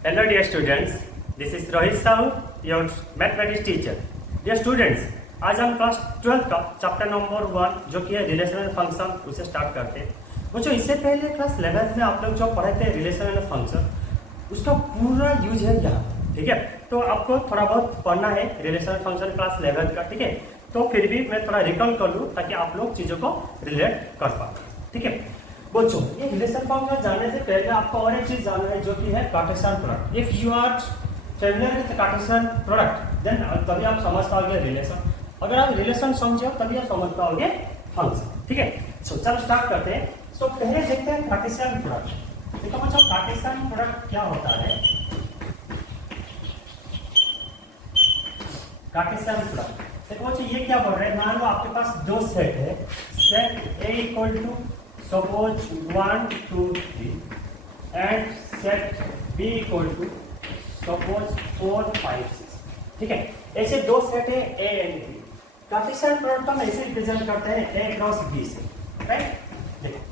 Hello dear students, this is Rohit Sahu, your mathematics teacher. Dear students, आज हम class 12 का chapter number 1 जो कि है रिलेशनल फंक्शन उसे स्टार्ट करते हैं। बच्चों इससे पहले क्लास 11 में आप लोग जो पढ़े थे रिलेशनल फंक्शन उसका पूरा यूज है यहाँ, ठीक है। तो आपको थोड़ा बहुत पढ़ना है रिलेशनल फंक्शन क्लास 11 का, ठीक है। तो फिर भी मैं थोड़ा रिकॉल कर लूँ ताकि आप लोग चीज़ों को रिलेट कर पाए, ठीक है। बच्चों ये रिलेशन फंक्शन जानने से पहले आपको और एक चीज जानना है जो कि है Cartesian product. If you are familiar with Cartesian product then तभी आप समझ पाओगे रिलेशन। अगर आप रिलेशन समझो तभी आप समझ पाओगे फंक्शन, ठीक है। सो चलो स्टार्ट करते हैं। सो पहले देखते हैं कार्टेशियन प्रोडक्ट। देखो बच्चों कार्टेशियन प्रोडक्ट क्या होता है। कार्टेशियन प्रोडक्ट देखो बच्चों ये क्या बोल रहे हैं, मान लो आपके पास दो सेट है, set A equal to suppose 1 2 3 and set b equal to suppose 4 5 6, ठीक है। ऐसे दो सेट है a and b। Cartesian product हम ऐसे रिप्रेजेंट करते हैं a क्रॉस b से, राइट। देखो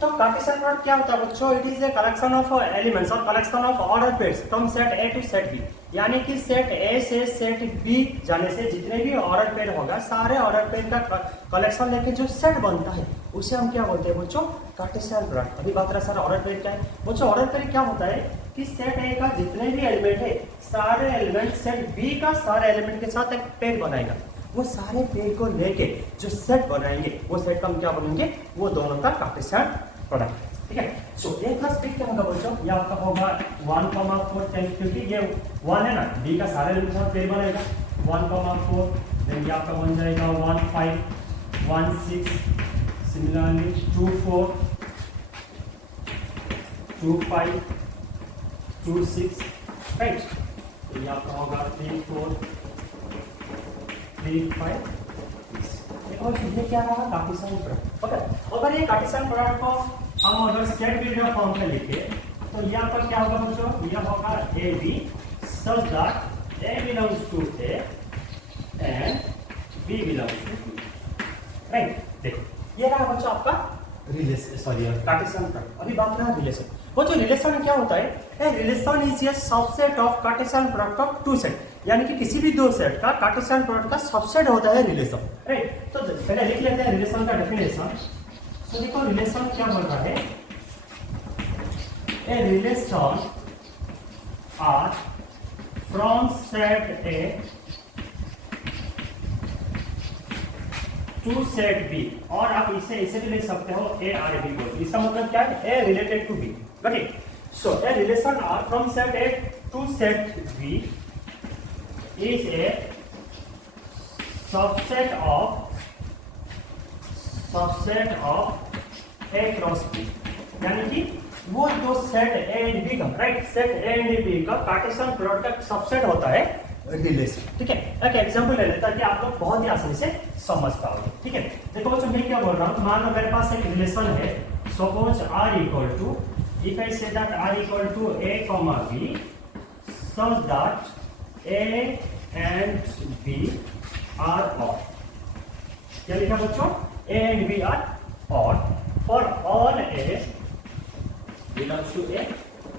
तो कार्टेशियन प्रोडक्ट क्या होता है बच्चों, it is a collection of elements और collection of order pairs from set a to set b। यानी कि सेट a से सेट b जाने से जितने भी ऑर्डर पेयर होगा सारे ऑर्डर पेयर का कलेक्शन लेके जो सेट बनता है उसे हम क्या बोलते हैं बच्चों, कार्टेशियन प्रोडक्ट। अभी बात रहा सारा ऑर्डर पेयर क्या है बच्चों। ऑर्डर पेयर क्या होता है कि सेट ए का जितने भी एलिमेंट है सारे एलिमेंट सेट बी का सारे एलिमेंट के साथ एक पेयर बनाएगा। वो सारे पेयर को लेके जो सेट बनाएंगे वो सेट का हम क्या बनाएंगे, वो दोनों का कार्टेशियन प्रोडक्ट, ठीक है। सो ए प्लस बी क्या होगा बच्चों, ये आपका होगा 1,4 क्योंकि ये 1 है ना, बी का सारे एलिमेंट के साथ पेयर बनेगा 1,4। देन ये आपका बन जाएगा 1 5 1 6, सिमिलरली 2 4 2 5 2 6, राइट। तो ये आपका होगा 3 4 3 5 6। और ये क्या रहा, कार्टेशियन प्रोडक्ट। ओके, अगर ये कार्टेशियन प्रोडक्ट को हम अगर सेट वीडियो फॉर्म में लिखे तो यहाँ पर क्या होगा बच्चों, यह होगा A B such that A belongs to A and B belongs to B, right. देखो ये रहा बच्चों आपका रिलेशन, सॉरी कार्टेशियन प्रोडक्ट। अभी बात रहा रिलेशन। बच्चों रिलेशन क्या होता है, relation is a subset of Cartesian product of two set. यानी कि किसी भी दो सेट का कार्टेशियन प्रोडक्ट का सबसेट होता है रिलेशन, राइट। तो पहले लिख लेते हैं रिलेशन का डेफिनेशन। तो देखो रिलेशन क्या बोल रहा है, a relation R from set A to set B, और आप इसे ऐसे भी लिख सकते हो ए आर बी को। इसका मतलब क्या है, A related to B, right. So a relation R from set A to set B is a subset of A cross B. यानी कि वो दो सेट ए एंड बी का, right, set A and B का Cartesian product का subset होता है relation, ठीक है। एक एग्जांपल ले लेता है कि आप लोग बहुत ही आसानी से समझ पाओगे, ठीक है। देखो बच्चों मैं क्या बोल रहा हूँ, मान लो मेरे पास एक रिलेशन है, suppose R equal to, if I say that R equal to A comma B such that A and B are odd. क्या लिखा बच्चों, A and B are odd for all A belongs to A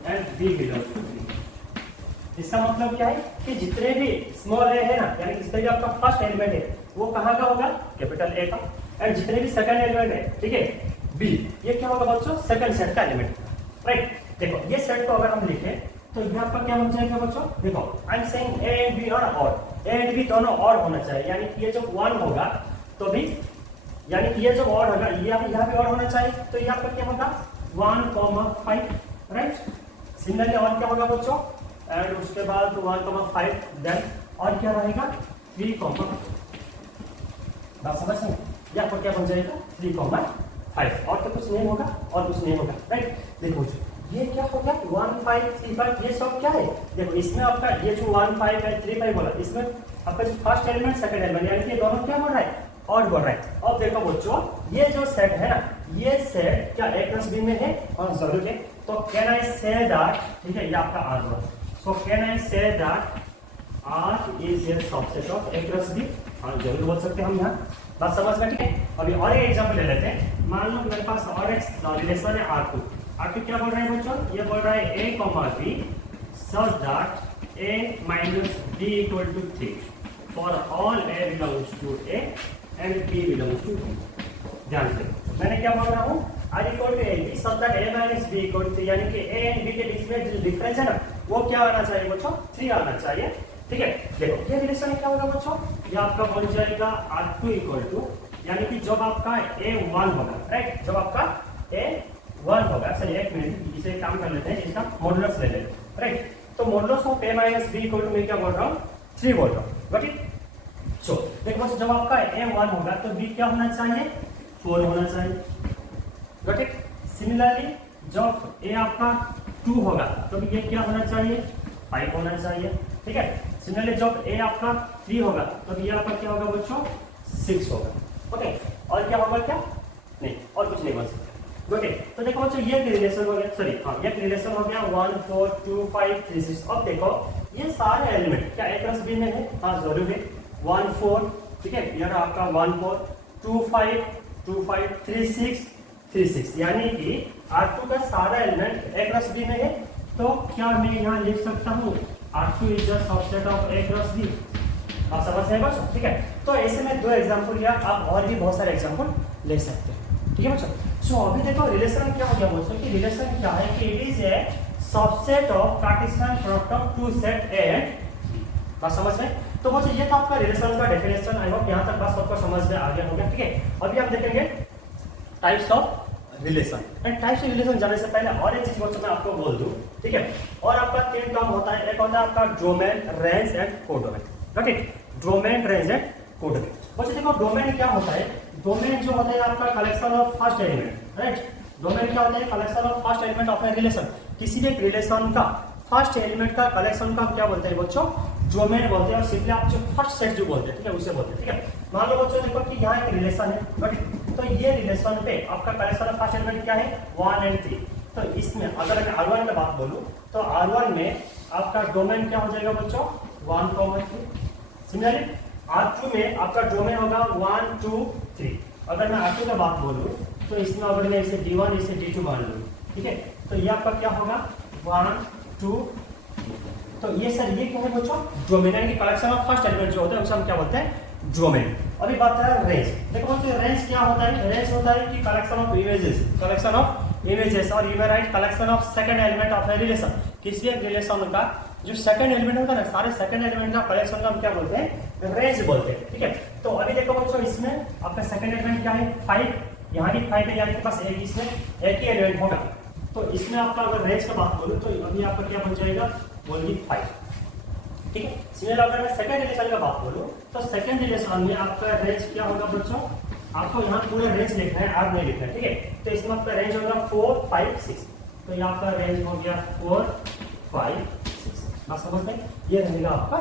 and B belongs to B. इसका मतलब क्या है कि जितने भी स्मॉल ए है ना, यानी जितने भी आपका फर्स्ट एलिमेंट है वो कहाँ का होगा, कैपिटल ए का, एंड जितने भी सेकंड एलिमेंट है, ठीक है, बी, ये क्या होगा बच्चों, सेकंड सेट का एलिमेंट, राइट। देखो ये सेट को अगर हम लिखे तो यहाँ पर क्या बन जाएगा बच्चों, देखो I am saying A and B are odd, A and B दोनों ऑड होना चाहिए। यानी कि ये जब 1 होगा तो भी, यानी कि ये जब ऑड होगा यहाँ भी ऑड होना चाहिए, तो यहाँ पर क्या होगा 1,5, राइट। सिमिलरली और क्या होगा बच्चों, एंड उसके बाद 1,5, देन और क्या रहेगा 3, बात समझ में, यहाँ पर क्या बन जाएगा 3,5, और तो कुछ नहीं होगा और कुछ नहीं होगा, राइट। देखो ये क्या हो गया 1 5 3 5, ये सब क्या है, देखो इसमें आपका ये जो 1 5 है 3 5 बोला, इसमें आपका जो फर्स्ट एलिमेंट सेकंड एलिमेंट, यानी कि ये दोनों क्या बोल रहा है, और बोल रहा है। अब देखो बच्चों ये जो सेट है ना, ये सेट क्या ए प्लस बी में है, और जरूर है। तो कैन आई से दैट, ठीक है, ये आपका आर हुआ। सो can I say that R is a subset of A plus B, हाँ जरूर बोल सकते हैं हम यहाँ, बात समझ में, ठीक है। अभी और एक एग्जांपल ले लेते हैं। मान लो मेरे पास और एक रिलेशन है R2 क्या बोल रहे हैं बच्चों, ये बोल रहा है A comma B such that a minus b equal to 3 for all a belongs to a and b belongs to b। ध्यान से मैंने क्या बोल रहा हूँ, r equal to A B such that a minus b equal to, यानी कि a and b के बीच में जो डिफरेंस है ना वो क्या आना चाहिए बच्चों, 3 आना चाहिए। ठीक है, देखो ये रिलेशन क्या होगा बच्चों, ये आपका बन जाएगा r2 इक्वल टू, यानी कि जब आपका a1 होगा, राइट, जब आपका a1 होगा, चलिए एक मिनट इसे काम कर लेते हैं, इसका मॉडुलस ले लेते हैं, राइट। तो modulus of a minus b equal to मैं क्या बोल रहा हूँ, 3 बोल रहा हूँ, गॉट इट। सो देखो बच्चों जब आपका a1 होगा तो b क्या होना चाहिए, 4 होना चाहिए, गॉट इट। सिमिलरली जब a आपका 2 होगा तो ये क्या होना चाहिए, 5 होना चाहिए। ठीक है, सिमिलरली जब a आपका 3 होगा तो ये आपका क्या होगा बच्चों, 6 होगा। ओके, और क्या होगा, क्या नहीं, और कुछ नहीं बन सकता। ओके, तो देखो बच्चों ये रिलेशन हो गया, सॉरी हाँ ये रिलेशन हो गया 1 4 2 5 3 6। अब देखो ये सारे एलिमेंट क्या a प्लस b में है, हाँ जरूर है, 1 4, ठीक है, ये आपका 1 4 2 5 2 5 3 6 3 6, यानी कि R2 का सारा एलिमेंट a प्लस b में है। तो क्या मैं यहाँ लिख सकता हूँ R2 is the subset of a plus b। आप समझ रहे हैं बच्चों, ठीक है। तो ऐसे में 2 एग्जांपल लिया, आप और भी बहुत सारे एग्जांपल ले सकते हैं, ठीक है बच्चों। सो अभी देखो रिलेशन क्या हो गया बच्चों, कि रिलेशन क्या है कि it is a subset of Cartesian product of two set A and B. बात समझ में, तो बच्चों ये था आपका रिलेशन का डेफिनेशन। आई होप यहाँ तक बात सबको समझ में आ गया होगा, ठीक है। अभी हम देखेंगे types of relation. And types of relation जाने से पहले और एक चीज बच्चों मैं आपको बोल दूं, ठीक है। और आपका 3 टर्म होता है, एक होता है आपका domain, range and codomain, right. Domain, range and codomain. बच्चों देखो डोमेन क्या होता है, डोमेन जो होता है आपका collection of first element, right. Domain क्या होता है, collection of first element of a relation. किसी भी एक रिलेशन का फर्स्ट एलिमेंट का कलेक्शन का क्या बोलते हैं बच्चों, डोमेन बोलते हैं। और सिंपली आप जो फर्स्ट सेट जो बोलते हैं, ठीक है, उसे बोलते हैं, ठीक है। मान लो बच्चों देखो कि यहाँ एक रिलेशन है, बट तो ये रिलेशन पे आपका कलेक्शन ऑफ फर्स्ट एलिमेंट क्या है, 1 एंड 3। तो इसमें अगर मैं R1 में बात बोलूं तो R1 में आपका डोमेन क्या हो जाएगा बच्चों, 1 3। सिमिलरली R2 में आपका डोमेन होगा 1 2 3। अगर मैं R2 में बात बोलूं तो इसमें अगर मैं इसे D1 इसे D2 मान लूं, ठीक है, तो ये आपका क्या होगा 1 2 3। तो ये सर ये क्या है बच्चों, डोमेन, यानी कि कलेक्शन ऑफ फर्स्ट एलिमेंट जो होता है उसे हम क्या बोलते हैं, डोमेन। अभी बात है रेंज। देखो बच्चों रेंज क्या होता है, रेंज होता है कि collection of images, collection of images, और you may write collection of second element of a relation. किसी एक रिलेशन का जो सेकंड एलिमेंट होता है ना, सारे सेकंड एलिमेंट का कलेक्शन का हम क्या बोलते हैं, रेंज बोलते हैं, ठीक है। तो अभी देखो बच्चों इसमें आपका सेकंड एलिमेंट क्या है, 5, यहाँ भी 5 है, यानी कि बस एक इसमें एक ही एलिमेंट होगा। तो इसमें आपका अगर रेंज का बात बोलूं तो अभी आपका क्या बन जाएगा, ओनली 5, ठीक है। सिमिलर अगर मैं सेकंड रिलेशन का बात बोलूं तो सेकंड रिलेशन में आपका रेंज क्या होगा बच्चों, आपको यहाँ पूरा रेंज लिखना है, आर नहीं लिखना है, ठीक है। तो इसमें आपका रेंज होगा 4 5 6। तो यहाँ आपका रेंज हो गया 4 5 6। आप समझते हैं, ये रहेगा आपका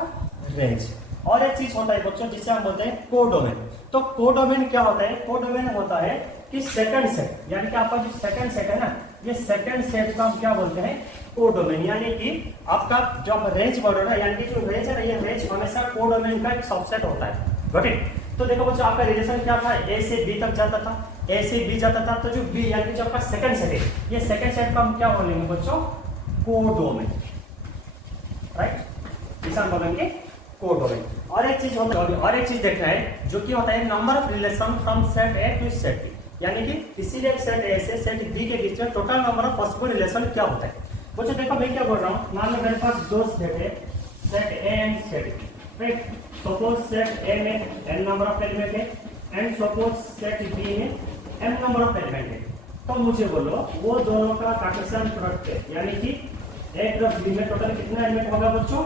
रेंज। और एक चीज होता है बच्चों जिसे हम बोलते हैं कोडोमेन। तो कोडोमेन क्या होता है, कोडोमेन होता है कि सेकंड सेट, यानी कि आपका जो सेकंड सेट है ना, ये सेकंड सेट का हम क्या बोलते हैं, कोडोमेन। यानी कि आपका जब रेंज बोल रहा है, यानी कि जो रेंज है ना, ये रेंज हमेशा कोडोमेन का एक सबसेट होता है, गॉट इट। तो देखो बच्चों आपका रिलेशन क्या था, ए से बी तक जाता था, ए से बी जाता था। तो जो बी यानी कि जो आपका सेकंड सेट है, ये सेकंड सेट का हम क्या बोलेंगे बच्चों, कोडोमेन, राइट। इसे हम बोलेंगे कोडोमेन। और एक चीज होता है, और एक चीज देखना है जो कि होता है number of relation from set A to set B. यानी कि किसी भी एक सेट ए से सेट बी के बीच में total number of possible relation क्या होता है। बच्चों देखो मैं क्या बोल रहा हूँ, मान लो मेरे पास 2 सेट है, set A and set B, right. Suppose set A में n नंबर ऑफ एलिमेंट है एंड सपोज सेट बी में m नंबर ऑफ एलिमेंट है। तो मुझे बोलो वो दोनों का कार्टेशियन प्रोडक्ट है, यानी कि a प्लस b में टोटल कितना एलिमेंट होगा बच्चों,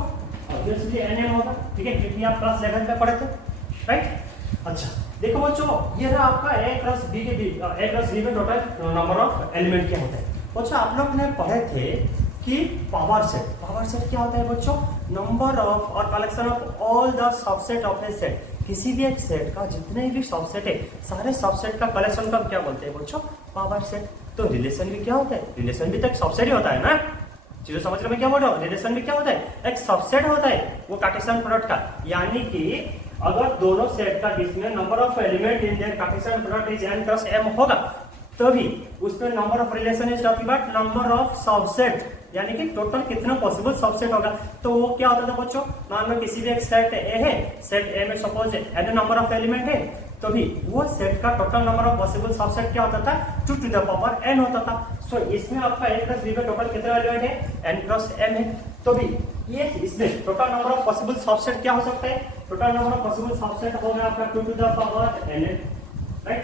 ऑब्वियसली n होगा, ठीक है, क्योंकि आप क्लास 11 में पढ़े थे, राइट। अच्छा देखो बच्चों ये रहा आपका a प्लस b में टोटल नंबर ऑफ एलिमेंट क्या होता है। बच्चों आप लोग ने पढ़े थे कि पावर सेट क्या होता है बच्चों, नंबर ऑफ और collection of all the subset of A set. किसी भी एक सेट का जितने भी सबसेट है, सारे सबसेट का कलेक्शन का क्या बोलते हैं बच्चों, पावर सेट। तो रिलेशन भी क्या होता है, रिलेशन भी तो एक सबसेट ही होता है ना, चीजों समझ रहे मैं क्या बोल रहा हूँ। रिलेशन भी क्या होता है, एक सबसेट होता है वो कार्टेशियन प्रोडक्ट का। यानी कि अगर दोनों सेट का बीच में number of element in their Cartesian product is n + m होगा, तभी उसमें number of relation is nothing but number of subset यानी कि टोटल कितना पॉसिबल सबसेट होगा। तो वो क्या होता था बच्चों, मान लो किसी भी एक सेट ए है, सेट ए में suppose n number of element है, तो भी वो सेट का total number of possible subset क्या होता था, 2 to the power n होता था। सो इसमें आपका a प्लस b का टोटल कितना एलिमेंट है, n क्रॉस m है। तो भी ये इसमें total number of possible subset क्या हो सकता है, total number of possible subset होगा आपका 2 to the power n, right,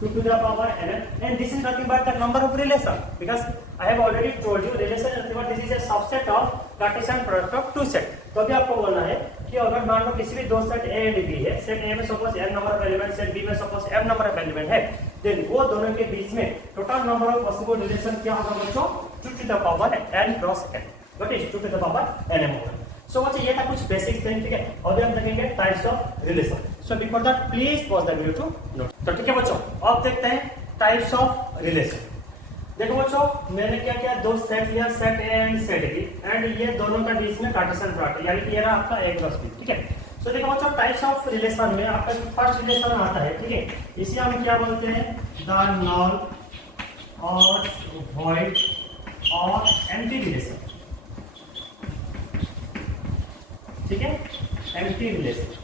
2 to the power n, and this is nothing but the number of relation, because I have already told you relation is nothing but this is a subset of Cartesian product of two set। तो अभी आपको बोलना है कि अगर मान लो किसी भी दो सेट A एंड B है, सेट A में suppose n number of element, set B में suppose m number of element है, देन वो दोनों के बीच में total number of possible relation क्या होगा बच्चों, 2 to the power n cross n, what is 2 to the power n होगा। सो बच्चे ये था कुछ बेसिक थिंग, ठीक है। अभी हम देखेंगे types of relation. So before that please pause the video to note. तो ठीक है बच्चों, अब देखते हैं टाइप्स ऑफ रिलेशन। देखो बच्चों, मैंने क्या किया, दो सेट लिया, set A and set B, and ये दोनों का बीच में कार्टेशियन प्रोडक्ट, यानी कि ये रहा आपका a क्रॉस b, ठीक है। सो देखो बच्चों, टाइप्स ऑफ रिलेशन में आपका फर्स्ट रिलेशन आता है, ठीक है, इसे हम क्या बोलते हैं, द नल और वॉइड और एम्प्टी रिलेशन, ठीक है, एम्प्टी रिलेशन।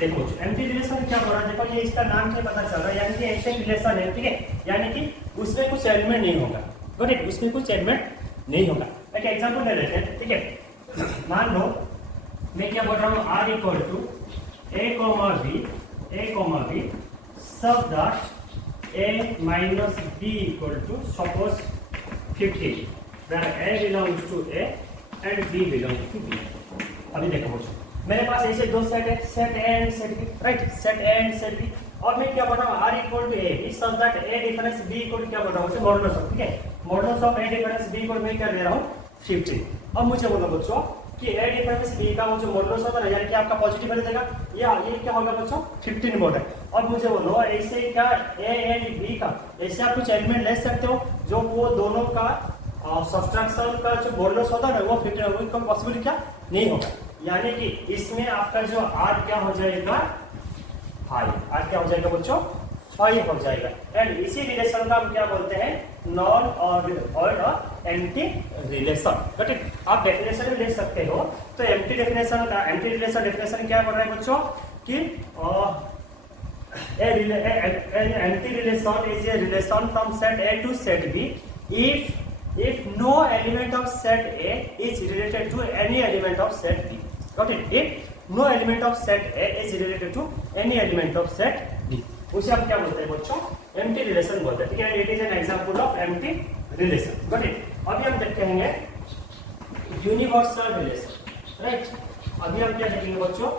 देखो एम्प्टी रिलेशन क्या बोल रहा है, देखो ये इसका नाम से पता चल रहा है, यानी कि ऐसे रिलेशन है, ठीक है, यानी कि उसमें कुछ एलिमेंट नहीं होगा, गॉट इट, उसमें कुछ एलिमेंट नहीं होगा। एक एग्जांपल ले लेते हैं, ठीक है। मान लो मैं क्या बोल रहा हूँ, r equal to a, b such that a minus b equal to suppose 50, where a belongs to a and b belongs to b। अभी देखो बच्चों, मेरे पास ऐसे दो सेट है, set A and set B, right, set A and set B, और मैं क्या बोल रहा हूँ, r इक्वल टू a, इस such that a difference b equal to क्या बोल रहा हूँ, मॉडुलस ऑफ, ठीक है, modulus of a difference b equal मैं क्या ले रहा हूँ 50। अब मुझे बोलो बच्चों कि a डिफरेंस b का वो जो मॉडुलस होता है, यानी कि आपका पॉजिटिव बन जाएगा, या ये क्या होगा बच्चों 15 बोल है। और मुझे बोलो ऐसे क्या a एंड b का ऐसे आप कुछ एलिमेंट ले सकते हो जो वो दोनों का सब्सट्रैक्शन का जो मॉडुलस होता है ना वो 15 है, वो पॉसिबल क्या नहीं होगा, यानी कि इसमें आपका जो r क्या हो जाएगा 5, r क्या हो जाएगा बच्चों 5 हो जाएगा। एंड इसी रिलेशन का हम क्या बोलते हैं, नॉन और एंटी रिलेशन, गॉट इट। आप डेफिनेशन में ले सकते हो, तो एंटी डेफिनेशन का एंटी रिलेशन डेफिनेशन क्या बोल रहा है बच्चों कि empty relation is a relation from set A to set B if no element of set A is related to any element of set B, got it, if no element of set A is related to any element of set B, उसे आप क्या बोलते हैं बच्चों, empty relation बोलते हैं, ठीक है। It is an example of empty relation, got it. अभी हम देखेंगे यूनिवर्सल रिलेशन, राइट। अभी हम क्या देखेंगे बच्चों,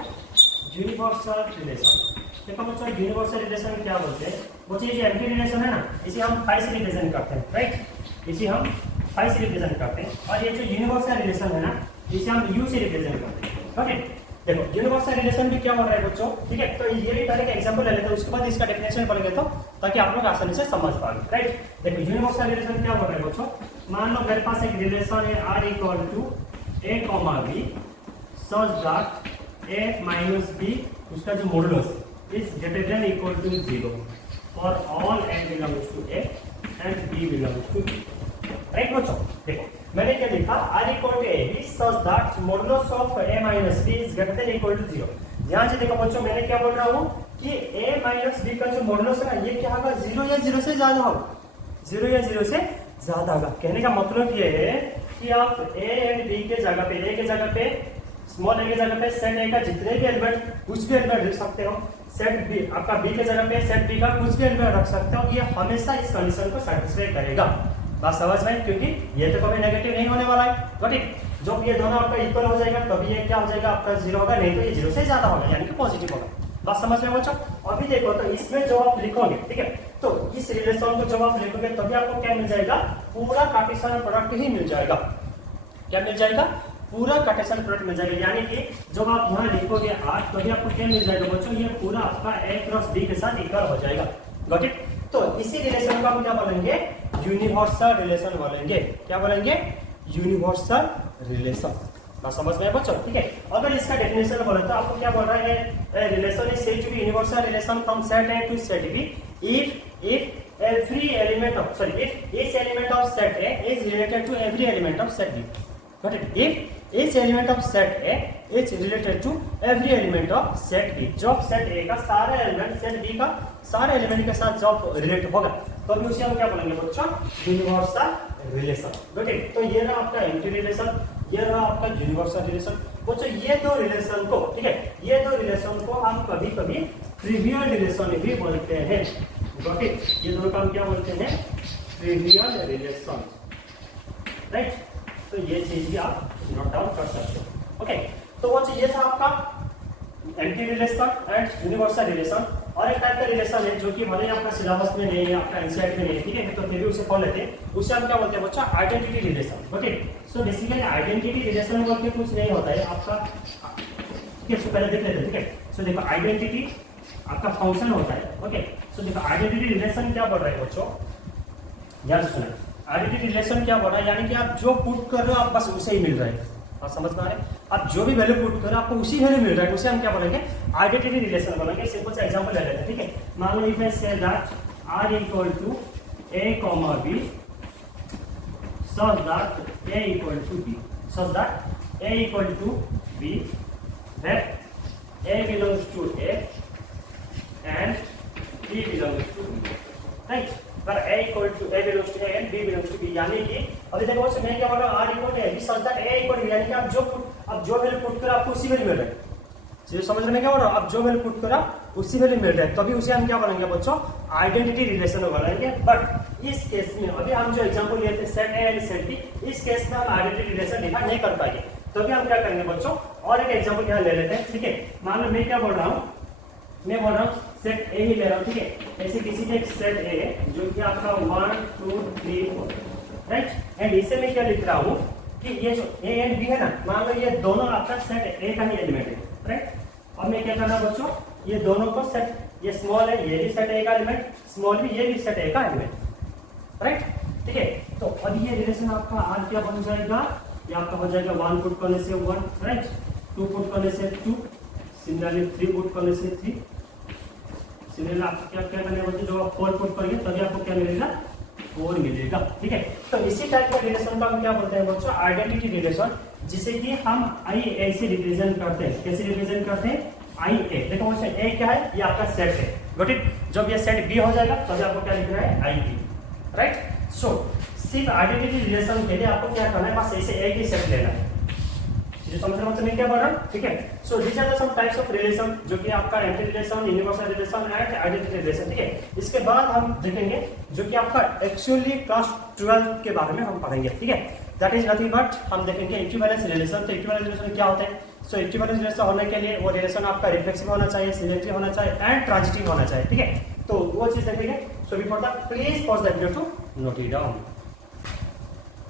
यूनिवर्सल रिलेशन। देखो बच्चों, यूनिवर्सल रिलेशन क्या बोलते हैं बच्चों, ये एम्प्टी रिलेशन है ना, इसे हम फाइ से रिप्रेजेंट करते हैं, राइट, इसे हम फाइ से रिप्रेजेंट करते हैं, और ये जो यूनिवर्सल रिलेशन है ना, इसे हम यू से रिप्रेजेंट करते हैं, ओके। देखो यूनिवर्सल रिलेशन भी क्या हो रहा है बच्चों, ठीक है, तो ये भी पहले का एग्जांपल ले लेते हैं, उसके बाद इसका डेफिनेशन पढ़ेंगे तो ताकि आप लोग आसानी से समझ पाए, राइट। देखो यूनिवर्सल रिलेशन क्या हो रहा है बच्चों, मान लो मेरे पास एक रिलेशन है r equal to a, b such that a minus b उसका जो modulus is greater than equal to 0 for all n belongs to a and b belongs to b, right बच्चों। देखो मैंने क्या लिखा, r equal to a b such that modulus of a minus b is greater than equal to 0। ध्यान से देखो बच्चों, मैंने क्या बोल रहा हूँ कि a माइनस b का जो मॉडुलस है ना, ये क्या होगा 0 या 0 से ज्यादा होगा, 0 या 0 से ज्यादा होगा। कहने का मतलब ये है कि आप a एंड b के जगह पे, a के जगह पे स्मॉल a के जगह पे सेट a का जितने भी एलिमेंट कुछ भी एलिमेंट रख सकते हो, सेट b आपका b के जगह पे सेट b का कुछ भी एलिमेंट रख सकते हो, ये हमेशा इस कंडीशन को सैटिस्फाई करेगा। बात समझ में, क्योंकि ये तो कभी नेगेटिव नहीं होने वाला है, गॉट इट। जब ये दोनों आपका इक्वल हो जाएगा तभी ये क्या हो जाएगा आपका 0 होगा, नहीं तो ये 0 से ज्यादा होगा, यानी कि पॉजिटिव होगा। बात समझ में बच्चों। अभी देखो तो इसमें जो आप लिखोगे, ठीक है, तो इस रिलेशन को जब आप लिखोगे तभी आपको क्या मिल जाएगा, पूरा कार्टेशियन प्रोडक्ट ही मिल जाएगा। क्या मिल जाएगा, पूरा कार्टेशियन प्रोडक्ट मिल जाएगा, यानी कि जब आप यहाँ लिखोगे r तभी आपको क्या मिल जाएगा बच्चों, ये पूरा आपका a क्रॉस b के साथ इक्वल हो जाएगा, गॉट इट। तो इसी रिलेशन को हम क्या बोलेंगे, यूनिवर्सल रिलेशन बोलेंगे। क्या बोलेंगे, यूनिवर्सल रिलेशन। बात समझ में बच्चों, ठीक है। अगर इसका डेफिनेशन बोले तो आपको क्या बोल रहा है, relation is said to be universal relation from set A to set B if every element of if each element of set A is related to every element of set B. Got it? If each element of set A is related to every element of set B. जब set A का सारा element set B का सारे element के साथ जब relate होगा तो अभी उसे हम क्या बोलेंगे बच्चों? Universal relation. Got it? तो ये रहा आपका एंटी रिलेशन, ये रहा आपका यूनिवर्सल रिलेशन. बच्चों ये दो रिलेशन को, ठीक है, ये दो रिलेशन को हम कभी कभी ट्रिवियल रिलेशन भी बोलते हैं. Got it? ये दोनों का हम क्या बोलते हैं? Trivial relation. राइट? तो ये चीज भी आप नोट डाउन कर सकते हो. ओके, तो वो चीज ये था आपका empty relation and universal relation. और एक टाइप का रिलेशन है जो कि भले ही आपका सिलेबस में नहीं है, आपका एनसीईआरटी में नहीं है, ठीक है, तो फिर भी उसे पढ़ लेते हैं. उसे हम क्या बोलते हैं बच्चा? Identity relation. Okay, so basically identity relation बोल के कुछ नहीं होता है आपका. ठीक है, सो पहले देख लेते हैं. ठीक है, सो देखो आइडेंटिटी आपका फंक्शन होता है. ओके, सो देखो आइडेंटिटी रिलेशन क्या बोल रहा है बच्चों? ध्यान से सुनो. आइडेंटिटी रिलेशन क्या बोल रहा है? यानी कि आप जो पुट कर रहे हो आप बस उसे ही मिल रहा है. आप समझ में आ रहे हैं? आप जो भी वैल्यू पुट कर रहे हो आपको उसी वैल्यू मिल रहा है. उसे हम क्या बोलेंगे? आइडेंटिटी रिलेशन बोलेंगे. सिंपल सा एग्जांपल ले लेते हैं. ठीक है, मान लो if I say that r equal to a comma b such that a equal to b, such that a equal to b, that a belongs to a and b belongs to b. Right? पर a equal to a belongs to a and b belongs to b. यानी कि अभी देखो बच्चों मैं क्या बोल रहा हूँ? r equal to a b such that a equal to b, यानी कि आप जो वैल्यू पुट कर आपको उसी वैल्यू मिल रहा है. चीज समझ रहे हैं क्या बोल रहा हूँ? आप जो वैल्यू पुट कर आप उसी वैल्यू मिल रहा है. तभी उसे हम क्या बोलेंगे बच्चों? आइडेंटिटी रिलेशन बोलेंगे. बट इस केस में अभी हम जो एग्जांपल लिए थे set A and set B, इस केस में हम आइडेंटिटी रिलेशन डिफाइन नहीं कर पाएंगे. तभी हम क्या करेंगे बच्चों? और एक एग्जांपल यहाँ ले लेते हैं. ठीक है, मान लो मैं क्या बोल रहा हूँ? मैं बोल रहा हूँ सेट ए ही ले रहा हूँ. ठीक है, ऐसे किसी भी एक सेट ए है जो कि आपका 1 2 3 4, राइट, एंड इसे मैं क्या लिख रहा हूँ कि ये जो ए एंड बी है ना, मान लो ये दोनों आपका सेट ए का ही एलिमेंट है. राइट, अब मैं क्या करना बच्चों? ये दोनों को सेट, ये स्मॉल है ये भी सेट ए का एलिमेंट, स्मॉल भी ये भी सेट ए का एलिमेंट. राइट, ठीक है, तो अब ये रिलेशन आपका आर क्या बन जाएगा? ये आपका हो जाएगा 1 पुट करने से 1, राइट, 2 पुट करने से 2, सिमिलरली 3 पुट करने से 3, सिमिलरली आपको क्या क्या करना है जो आप 4 पुट करेंगे तभी आपको क्या मिलेगा? 4 मिलेगा. ठीक है, तो इसी टाइप का रिलेशन को हम क्या बोलते हैं बच्चों? आइडेंटिटी रिलेशन, जिसे कि हम आई ए से रिप्रेजेंट करते हैं. कैसे रिप्रेजेंट करते हैं? आई ए. देखो बच्चों ए क्या है? ये आपका सेट है. Got it? जब ये सेट बी हो जाएगा तभी आपको क्या लिख रहा है? आई बी. राइट, सो सिर्फ आइडेंटिटी रिलेशन के लिए आपको क्या करना है? बस ऐसे एक ही सेट लेना है. जो समझ रहे हैं क्या बोल रहा हूं? ठीक है, so this are the some types of relation जो कि आपका empty relation, universal relation and identity relation. ठीक है, इसके बाद हम देखेंगे जो कि आपका एक्चुअली क्लास 12 के बारे में हम पढ़ेंगे. ठीक है, दैट इज नथिंग बट हम देखेंगे इक्विवेलेंस रिलेशन. तो इक्विवेलेंस रिलेशन क्या होता है? सो इक्विवेलेंस रिलेशन होने के लिए वो रिलेशन आपका रिफ्लेक्सिव होना चाहिए, सिमेट्री होना चाहिए एंड ट्रांजिटिव होना चाहिए. ठीक है, तो वो चीज देखेंगे. So before that please pause the video to note it down.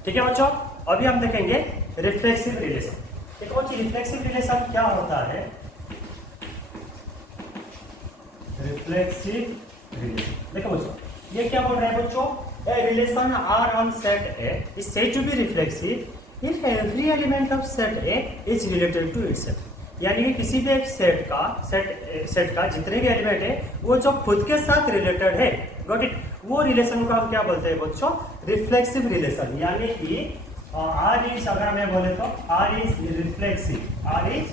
ठीक है बच्चों, अभी हम देखेंगे रिफ्लेक्सिव रिलेशन. देखो जी रिफ्लेक्सिव रिलेशन क्या होता है? रिफ्लेक्सिव रिलेशन देखो बच्चों ये क्या बोल रहे हैं बच्चों? A relation R on set A is said to be reflexive if every element of set A is related to itself. यानी कि किसी भी एक सेट का जितने भी एलिमेंट है वो जो खुद के साथ रिलेटेड है, गॉट इट, वो रिलेशन को हम क्या बोलते हैं बच्चों? Reflexive relation. यानी कि R इज, अगर मैं बोले तो R is reflexive, R is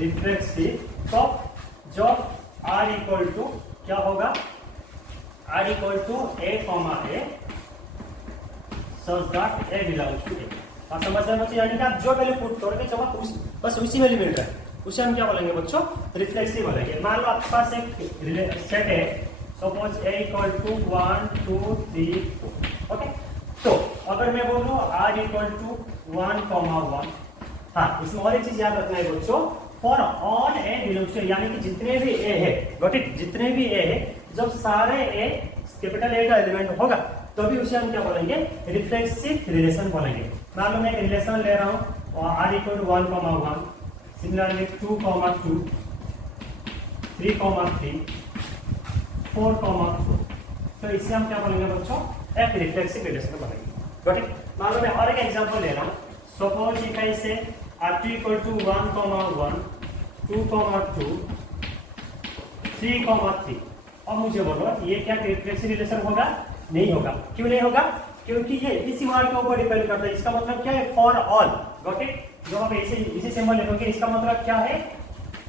reflexive. तो जो R इक्वल टू क्या होगा? R equal to A comma A such that A belongs to A. आप समझ रहे हैं बच्चों? यानी कि आप जो वैल्यू पुट करोगे जब आप बस उसी वैल्यू मिल रहा है उसे हम क्या बोलेंगे बच्चों? रिफ्लेक्सिव बोलेंगे. मान लो आपके पास एक सेट है, suppose A equal to 1 2 3 4. Okay, तो अगर मैं बोल रहा हूँ R इक्वल टू 1,1, हाँ इसमें और एक चीज याद रखना है बच्चों, for all A belongs to, यानी कि जितने भी ए है, गॉट इट, जितने भी ए है, जब सारे ए कैपिटल ए का एलिमेंट होगा तो भी उसे हम क्या बोलेंगे? रिफ्लेक्सिव रिलेशन बोलेंगे. मान लो मैं एक रिलेशन ले रहा हूँ R इक्वल टू 1,1, सिमिलरली 2,2, 3,3, 4,4. तो इससे हम क्या बोलेंगे बच्चों? एक रिफ्लेक्सिव रिलेशन बोलेंगे. Got it? मान लो मैं और एक एग्जांपल ले रहा हूँ. सपोज इफ आई से R2 इक्वल टू 1,1, 2,2, 3,3. अब मुझे बोलो ये क्या रिफ्लेक्सिव रिलेशन होगा? नहीं होगा। क्यों नहीं होगा? क्योंकि ये इसी वर्ड के ऊपर डिपेंड करता है। इसका मतलब क्या है? For all. Got it? जो आप इसे सिंबल लिखोगे इसका मतलब क्या है?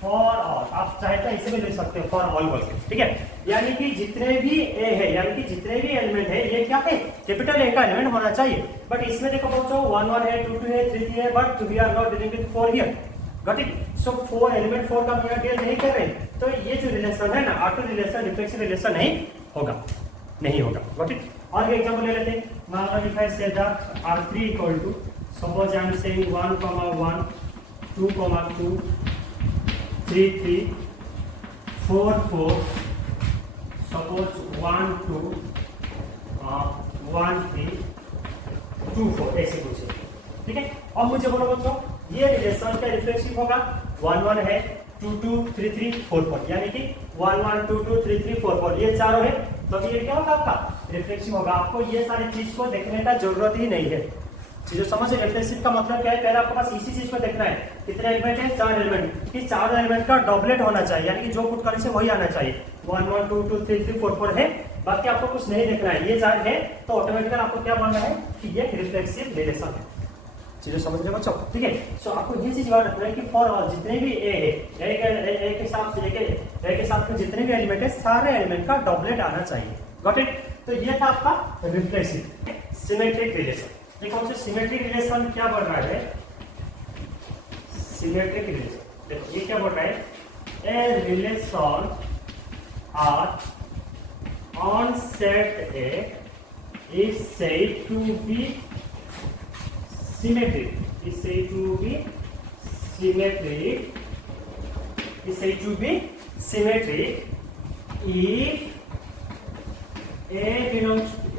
For all. आप चाहे तो इसे भी लिख सकते हो फॉर ऑल बोल के, ठीक है। यानी कि जितने भी ए है, यानी कि जितने भी एलिमेंट है, ये क्या है? कैपिटल ए का एलिमेंट होना चाहिए। बट इसमें देखो बच्चों 1 1 है, 2 2 है, 3 3 है, but we are not dealing with 4 here. Got it? So 4 element 4 का हम यहाँ डील नहीं कर रहे, तो ये जो रिलेशन है ना, ऑटो रिलेशन, रिफ्लेक्सिव रिलेशन नहीं होगा, नहीं होगा। Got it? और एक एग्जांपल ले लेते हैं। मान लो if I say that R3 equal to, suppose I am saying 1 1 2 2 3 3 4 4, suppose 1 2 1 3 2 4, ऐसे कुछ है, ठीक है। अब मुझे बोलो बच्चों ये रिलेशन क्या रिफ्लेक्सिव होगा? 1 1 है, 2 2 3 3 4 4, यानी कि 1 1 2 2 3 3 4 4, ये चारों है, तो ये क्या होगा? आपका रिफ्लेक्सिव होगा। आपको ये सारी चीज को देखने का जरूरत ही नहीं है। चीजों समझ। रिफ्लेक्सिव का मतलब क्या है? पहले आपके पास इसी चीज को देखना है। कितने एलिमेंट है? 4 एलिमेंट। इस 4 एलिमेंट का डबलेट होना चाहिए, यानी कि जो पुट करें से वही आना चाहिए। 1 1 2 2 3 3 4 4 है, बाकी आपको कुछ नहीं देखना है। ये 4 है तो ऑटोमेटिकली आपको क्या मानना है कि ये रिफ्लेक्सिव रिलेशन है। चीजें समझ रहे बच्चों, ठीक है। सो आपको ये चीज याद रखना है कि फॉर ऑल जितने भी ए है, ए के साथ में जितने भी एलिमेंट है, सारे एलिमेंट का डबलेट आना चाहिए। Got it? तो ये था आपका रिफ्लेक्सिव। Symmetric relation. देखो बच्चों सिमेट्रिक रिलेशन क्या बोल रहा है? सिमेट्रिक रिलेशन देखो ये क्या बोल रहा है? A relation R on set A is said to be symmetric, is said to be symmetric, is said to be symmetric if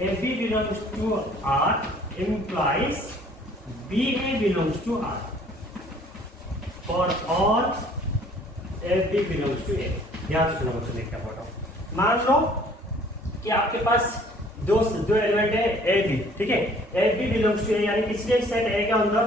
AB belongs to R implies BA belongs to R for all AB belongs to A। ध्यान से सुनो बच्चों, देखना पड़ता। मान लो कि आपके पास दो एलिमेंट है ए बी, ठीक है। A B belongs to A, यानी पिछले सेट ए के अंदर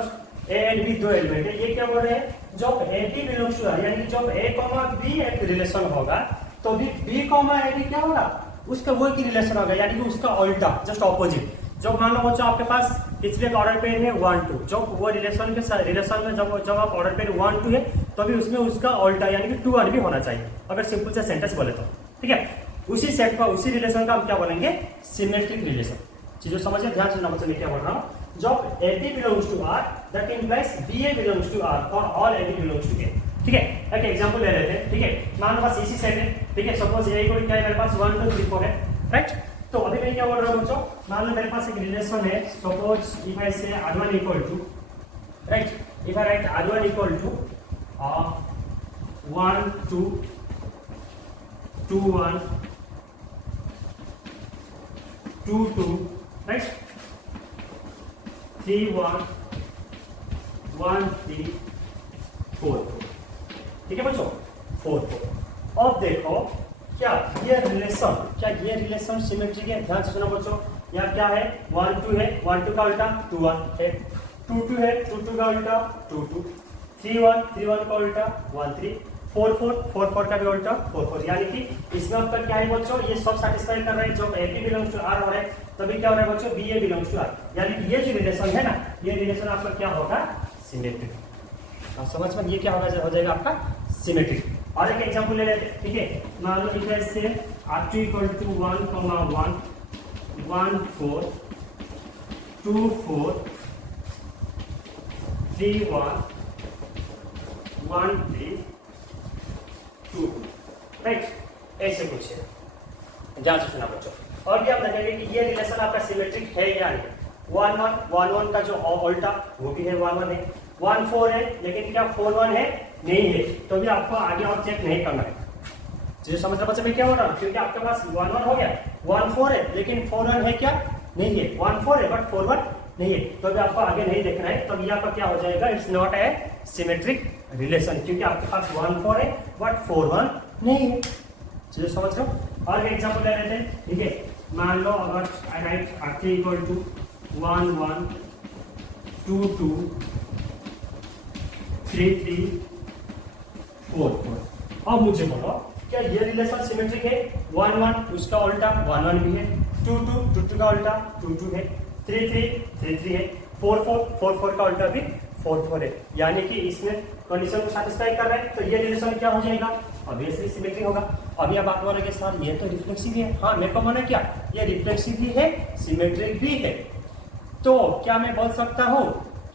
ए एंड बी दो एलिमेंट है। ये क्या बोल रहे हैं? जब A B belongs to R, यानी जब ए कॉमा बी एक रिलेशन होगा तो भी बी कॉमा ए बी क्या होगा? उसका वो की रिलेशन होगा, यानी कि उसका उल्टा, जस्ट ऑपोजिट। जब मान लो बच्चों आपके पास पिछले ऑर्डर पेयर है 1 2, जब वो रिलेशन में जब आप ऑर्डर पेयर 1 2 है तो भी उसमें उसका उल्टा यानी कि 2 1 भी होना चाहिए, अगर सिंपल से सेंटेंस बोले तो, ठीक है। उसी सेट का, उसी रिलेशन का हम क्या बोलेंगे? Symmetric relation. चीजों समझिए, ध्यान से नंबर से क्या बोल रहा हूं। जब AB belongs to R that implies BA belongs to R और all AB belongs to A, ठीक है। एक एग्जांपल ले लेते हैं, ठीक है। मान लो बस इसी सेट है, ठीक है। सपोज A को क्या है मेरे पास 1 2 3 4 है, राइट। तो अभी मैं क्या बोल रहा हूं बच्चों, मान लो मेरे पास एक रिलेशन है। Suppose if I say R1 equal to, right, if I write R1 equal to 1 2 2 1 2 2, right? 3 1 1 3 4 4, ठीक है बच्चों, 4 4। अब देखो क्या ये रिलेशन सिमेट्रिक है? ध्यान से सुनो बच्चों। यहाँ क्या है? 1 2 है, 1 2 का उल्टा 2 1 है, 2 2 है, 2 2 का उल्टा 2 2, 3 1 3 1 का उल्टा 1 3, 4 4 4 4 का भी उल्टा 4 4, यानी कि इसमें आपका क्या है बच्चों? ये सब सेटिस्फाई कर रहे हैं। जब AB बिलोंग्स टू R हो रहा है तभी क्या हो रहा है बच्चों? BA बिलोंग्स टू R, यानी कि ये जो रिलेशन है ना, ये रिलेशन आपका क्या होगा? सिमेट्रिक। अब समझ में ये क्या हो जाएगा आपका? सिमेट्रिक। और एक एग्जांपल ले लेते हैं, ठीक है। मान लो इक्वल से R2 इक्वल टू 1 1 1 4 2 4 3 1 1 3 2 2, राइट, ऐसे कुछ है। ध्यान से सुना बच्चों। और ये आप देखेंगे कि ये रिलेशन आपका सिमेट्रिक है या नहीं। 1 1 का जो उल्टा वो भी है 1 1 है, 1 4 है, लेकिन क्या 4 1 है? नहीं है, तो भी आपको आगे और चेक नहीं करना है। जो समझ रहे बच्चे मैं क्या हो रहा हूँ, क्योंकि आपके पास 1 1 हो गया, 1 4 है, लेकिन 4 1 है क्या? नहीं है। 1 4 है बट 4 1 नहीं है, तो भी आपको आगे नहीं देखना है। तो ये आपका क्या हो जाएगा? It's not a symmetric relation, क्योंकि आपके पास 1 4 है बट 4 1 नहीं है। चलिए समझ लो। और एक एग्जांपल ले लेते हैं, ठीक है। मान लो अगर आई राइट R3 इक्वल टू 1 1 2 2 3 3 4 4। अब मुझे बोलो क्या ये रिलेशन सिमेट्रिक है? 1 1 उसका उल्टा 1 1 भी है, 2 2 2 2 का उल्टा 2 2 है, 3 3 3 3 है, 4 4 4 4 का उल्टा भी 4 4 है। यानी कि इसमें कंडीशन को सैटिस्फाई कर रहा है, तो ये रिलेशन क्या हो जाएगा? ऑब्वियसली सिमेट्रिक होगा। अभी अब आप वाले के साथ ये तो रिफ्लेक्सिव है, हाँ मेरे को माना क्या ये रिफ्लेक्सिव भी है सिमेट्रिक भी है। तो क्या मैं बोल सकता हूँ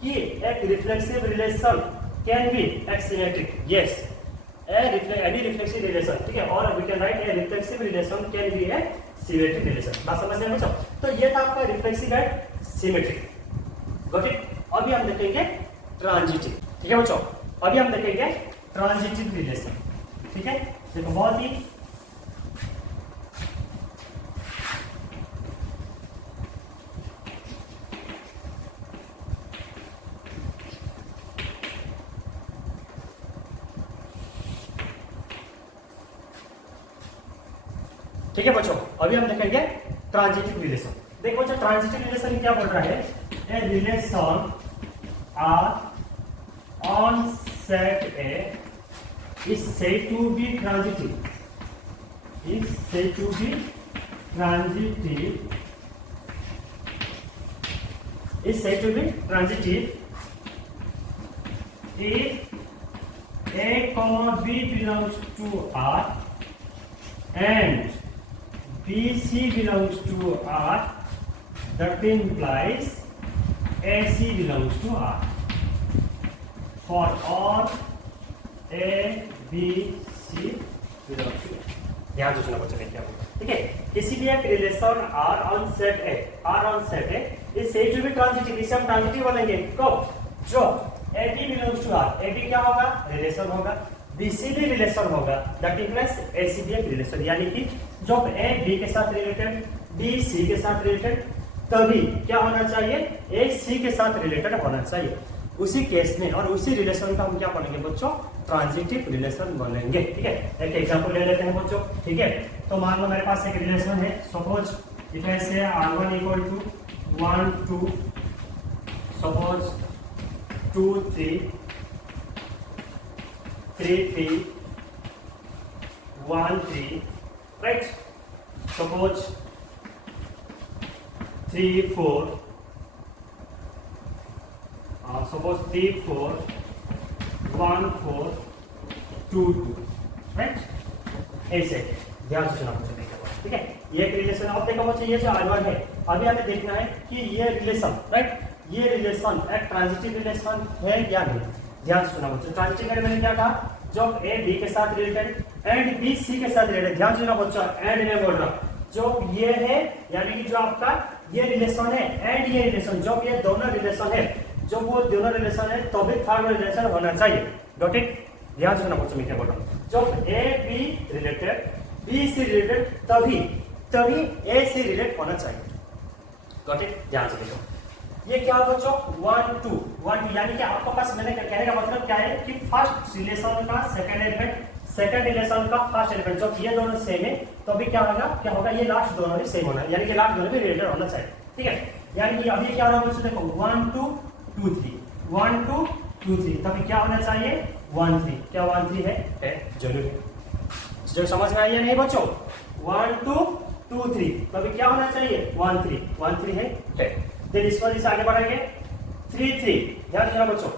कि एक रिफ्लेक्सिव रिलेशन कैन बी एक symmetric? Yes, any reflexive relation, ठीक है, और we can write a reflexive relation can be a symmetric relation। बात समझ में बच्चों? तो ये था आपका reflexive and symmetric, got it. अभी हम देखेंगे ट्रांजिटिव, ठीक है बच्चों, अभी हम देखेंगे ट्रांजिटिव रिलेशन, ठीक है। देखो बहुत ही ठीक है बच्चों, अभी हम देखेंगे ट्रांजिटिव रिलेशन। देखो बच्चों ट्रांजिटिव रिलेशन क्या बोल रहा है? A relation R on set A is said to be transitive, is said to be transitive, is said to be transitive if a comma b belongs to R and BC belongs to R, that implies AC belongs to R for all A, B, C belongs to R। ध्यान से सुना बच्चों ने क्या बोला, ठीक है। किसी भी एक relation R on set A, R on set A इस सेट टू बी ट्रांजिटिव, इसे हम ट्रांजिटिव बोलेंगे कब? जो AB belongs to R, AB क्या होगा? रिलेशन होगा, BC भी रिलेशन होगा, दैट इम्प्लाइज AC भी एक रिलेशन। यानी कि जब A B के साथ रिलेटेड, B C के साथ रिलेटेड, तभी क्या होना चाहिए? A C के साथ रिलेटेड होना चाहिए। उसी केस में और उसी रिलेशन का हम क्या बोलेंगे बच्चों? ट्रांजिटिव रिलेशन बोलेंगे, ठीक है। एक एग्जांपल ले लेते हैं बच्चों, ठीक है। तो मान लो मेरे पास एक रिलेशन है, suppose it is R1 equal to 1 2, suppose 2 3 3 3 1 3, right? Suppose 3 4, suppose 3 4 1 4 2 2, right? ऐसे ध्यान से सुना मुझे, ठीक है। ये एक रिलेशन अब देखो बच्चे, ये जो R1 है, अभी हमें देखना है कि ये रिलेशन, राइट, ये रिलेशन एक ट्रांजिटिव रिलेशन है या नहीं। ध्यान से सुना बच्चों, ट्रांजिटिव में मैंने क्या कहा? जब ए बी के साथ रिलेटेड एंड बी सी के साथ रिलेटेड, ध्यान से सुना बच्चों, एंड में बोल रहा हूं, जो ये है यानी कि जो आपका ये रिलेशन है एंड ये रिलेशन, जब ये दोनों रिलेशन है, जब वो दोनों रिलेशन है तो भी थर्ड रिलेशन होना चाहिए, गॉट इट। ध्यान से सुना बच्चों, मैं क्या बोल रहा हूं, जब A B related, B C related, तभी तभी ए सी रिलेट होना चाहिए, गॉट इट। ध्यान से देखो, ये क्या होगा बच्चों? 1 2 1 2, यानी कि आपके पास मैंने कहने का मतलब क्या है कि फर्स्ट रिलेशन का सेकंड एलिमेंट, सेकंड रिलेशन का फर्स्ट एलिमेंट, जब ये दोनों सेम है तो अभी क्या होगा? क्या होगा? ये लास्ट दोनों भी सेम होना है, यानी कि लास्ट दोनों भी रिलेटेड होना चाहिए, ठीक है। यानी कि अभी क्या हो रहा है बच्चों? देखो 1 2 2 3 1 2 2 3, तभी क्या होना चाहिए? 1 3। क्या 1 3 है? जरूर है। जो समझ में आई या नहीं बच्चों? 1 2 2 3, तभी क्या होना चाहिए? 1 3 है। देन इसको इसे आगे बढ़ाएंगे 3 3, ध्यान देना बच्चों,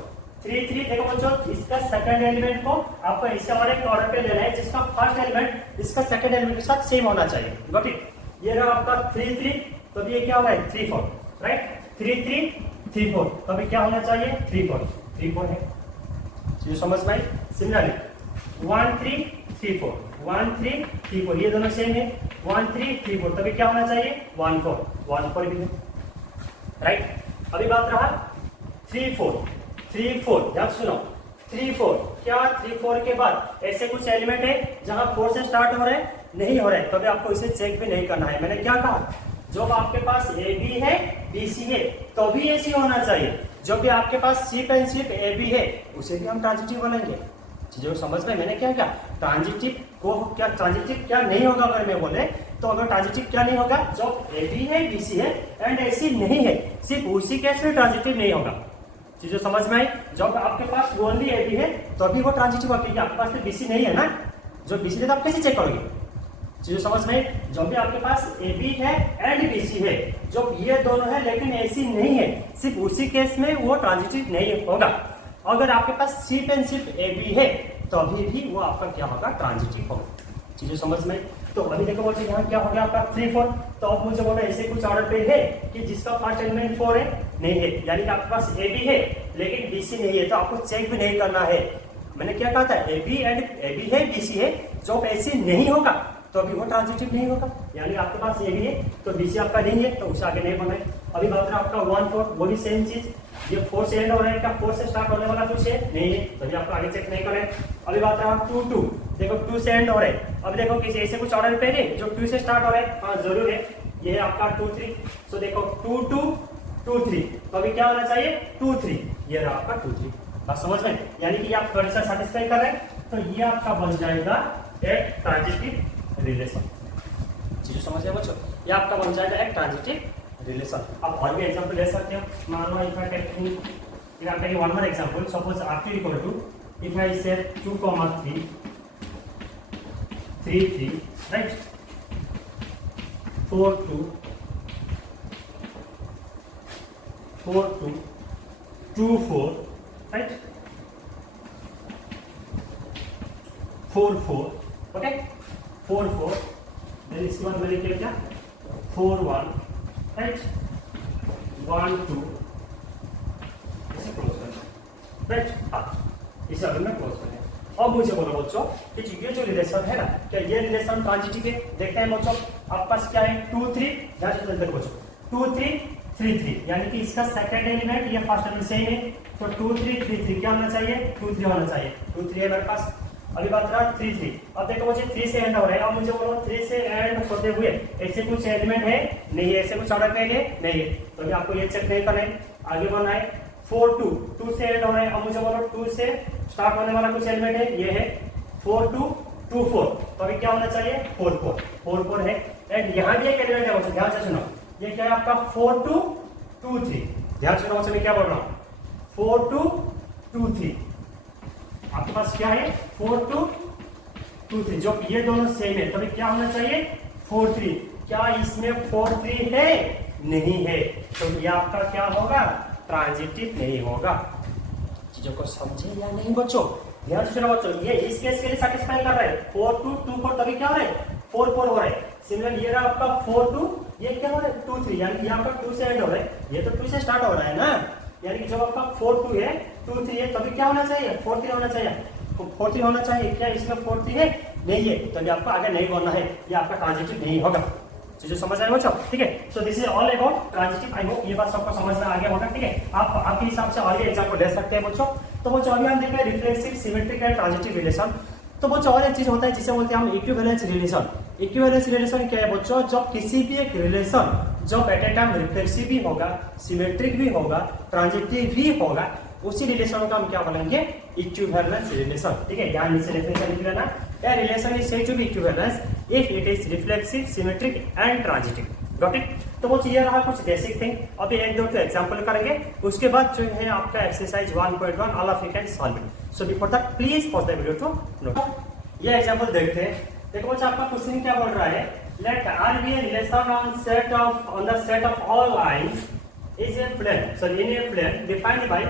3 3। देखो बच्चों, इसका सेकंड एलिमेंट को आपको इससे हमारे एक ऑर्डर पे लेना है, जिसका फर्स्ट एलिमेंट इसका सेकंड एलिमेंट के साथ सेम होना चाहिए, गॉट इट। ये रहा आपका 3 3, तो ये क्या होगा? 3 4, राइट। 3 3 3 4, तो अभी क्या होना चाहिए? 3 4 है। चीज समझ में आई? सिमिलरली 1 3 3 4 1 3 3 4, ये दोनों सेम है, 1 3 3 4, तभी क्या होना चाहिए? 1 4 भी है, राइट। अभी बात रहा 3 4, ध्यान सुनो, 3 4, क्या 3 4 के बाद ऐसे कुछ एलिमेंट है जहां 4 से स्टार्ट हो रहे हैं? नहीं हो रहे, तभी आपको इसे चेक भी नहीं करना है। मैंने क्या कहा? जब आपके पास ए बी है, बी सी है, तो भी ऐसी होना चाहिए। जब भी आपके पास सिर्फ एंड सिर्फ ए बी है, उसे भी हम ट्रांजिटिव बोलेंगे। चीजों समझ में मैंने क्या कहा? ट्रांजिटिव को क्या, ट्रांजिटिव क्या नहीं होगा अगर मैं बोले तो, अगर ट्रांजिटिव क्या नहीं होगा? जब ए बी है, बी सी है एंड ए सी नहीं है, सिर्फ उसी केस में ट्रांजिटिव नहीं होगा। चीजें समझ में आई? जब आपके पास ओनली ए बी है तो अभी वो ट्रांजिटिव होगी, आपके पास तो बी सी नहीं है ना। जो बीसी है तो आप कैसे चेक करोगे? चीजों समझ में, जो भी आपके पास ए बी है एंड बीसी है, जो ये दोनों है लेकिन एसी नहीं है, सिर्फ उसी केस में वो ट्रांजिटिव नहीं होगा। अगर आपके पास सिर्फ एंड सिर्फ ए बी है तो अभी भी वो आपका क्या होगा? ट्रांजिटिव होगा। चीजें समझ में। तो अभी देखो बोलते यहाँ क्या हो गया आपका 3 4। तो अब मुझे बोला ऐसे कुछ ऑर्डर पे है कि जिसका फर्स्ट एलिमेंट 4 है, नहीं है, यानी कि आपके पास ए बी है लेकिन बीसी नहीं है, तो आपको चेक भी नहीं करना है। मैंने क्या कहा था? ए बी है, बीसी है, जो ऐसे नहीं होगा तो अभी वो ट्रांजिटिव नहीं होगा। यानी आपके पास ए बी है तो बीसी आपका नहीं है, तो उसे आगे नहीं बढ़ना है। अभी बात रहा आपका 1 4, वो भी सेम चीज, ये 4 से एंड हो रहा है, क्या 4 से स्टार्ट होने वाला कुछ है? नहीं है, तो आपको आगे चेक नहीं करें। अभी बात रहा 2 2, देखो 2 से एंड हो रहा है। अब देखो किसी ऐसे कुछ ऑर्डर पे है जो 2 से स्टार्ट हो रहा है, हाँ जरूर है, ये है आपका 2 3। सो देखो 2 2 2 3, तो अभी क्या होना चाहिए? 2 3, ये रहा आपका 2 3। बात समझ में, यानी कि आप थोड़ा सा सेटिस्फाई कर रहे हैं, तो ये आपका बन जाएगा एक ट्रांजिटिव रिलेशन। चीजें समझ रहे बच्चों, ये आपका बन जाएगा एक ट्रांजिटिव रिलेशन। आप और भी एग्जांपल ले सकते हो। मान लो if I take one more example, suppose r2 equal to, if I say 2 3 3 3, right, 4 2 4 2 2 4, right, 4 4, okay, 4 4, then इसके बाद मैंने क्या किया? 4 1, राइट, 1 2, इसे क्लोज कर, राइट, हाँ, इसे अभी मैं क्लोज कर। अब मुझे बोलो बच्चों कि ये जो रिलेशन है ना, क्या ये रिलेशन ट्रांजिटिव है? देखते हैं बच्चों, आपके पास क्या है? 2 3, ध्यान से देखो बच्चों, 2 3 3 3, यानी कि इसका सेकंड एलिमेंट या फर्स्ट एलिमेंट सेम है, तो 2 3 3 3 क्या होना चाहिए? 2 3 होना चाहिए। 2 3 है मेरे पास। अभी बात रहा 3 3, अब देखो मुझे 3 से एंड हो रहा है। अब मुझे बोलो 3 से एंड होते हुए ऐसे कुछ एलिमेंट है? नहीं है, ऐसे कुछ ऑर्डर पे है? नहीं है, तो अभी आपको ये चेक नहीं करना है, आगे बढ़ना है। 4 2, 2 से एंड हो रहा है। अब मुझे बोलो 2 से स्टार्ट होने वाला कुछ एलिमेंट है? ये है 4 2 2 4, तो अभी क्या होना चाहिए? 4 4 4 4 है। एंड यहाँ भी एक एलिमेंट है बच्चों, ध्यान से सुनो, ये क्या है आपका? 4 2 2 3, ध्यान से सुनो बच्चों, मैं क्या बोल रहा हूँ? 4 2 2 3, आपके पास क्या है? 4 2 2 3, जो ये दोनों सेम है, तो अभी क्या होना चाहिए? 4 3। क्या इसमें 4 3 है? नहीं है, तो ये आपका क्या होगा? ट्रांजिटिव नहीं होगा। चीजों को समझे या नहीं बच्चों? ध्यान से सुनो बच्चों, ये इस केस के लिए सैटिस्फाई कर रहा है। 4 2 2 4, तभी क्या हो रहा है? 4 4 हो रहा है। सिमिलर ये रहा आपका 4 2, ये क्या हो रहा है? 2 3, यानी यहाँ पर 2 से एंड हो रहा है, ये तो 2 से स्टार्ट हो रहा है ना, यानी कि जब आपका 4 2 है, 2 3 है, तभी क्या होना चाहिए? 4 3 होना चाहिए। 4 3 होना चाहिए, क्या इसमें 4 3 है? नहीं है, तभी आपको आगे नहीं बढ़ना है, ये आपका ट्रांजिटिव नहीं होगा। चीजें समझ आए बच्चों? ठीक है, so this is all about transitive. I hope ये बात सबको समझ में आ गया होगा। ठीक है, आप आपके हिसाब से और भी एग्जांपल ले सकते हैं बच्चों। तो बच्चों अभी हम देख रहे हैं reflexive, symmetric and transitive relation. तो बच्चों और एक चीज होता है जिसे बोलते हैं हम इक्विवेलेंस रिलेशन। इक्विवेलेंस रिलेशन क्या है बच्चों? जब किसी भी एक रिलेशन जब एट ए टाइम रिफ्लेक्सिव भी होगा, सिमेट्रिक भी होगा, ट्रांजिटिव भी होगा, उसी रिलेशन का हम क्या बोलेंगे? Equivalence relation. ठीक है, ध्यान से डेफिनेशन लिख लेना। A relation is said to be equivalence if it is reflexive, symmetric and transitive. Got it? तो वो ये रहा कुछ बेसिक थिंग। अभी एक दो तो एग्जांपल करेंगे, उसके बाद जो है आपका exercise 1.1 all of you can solve it. So before that please pause the video to note. ये एग्जांपल देखते हैं। देखो बच्चा आपका क्वेश्चन क्या बोल रहा है? Let R be a relation on the set of all lines is a plane. So in a plane defined by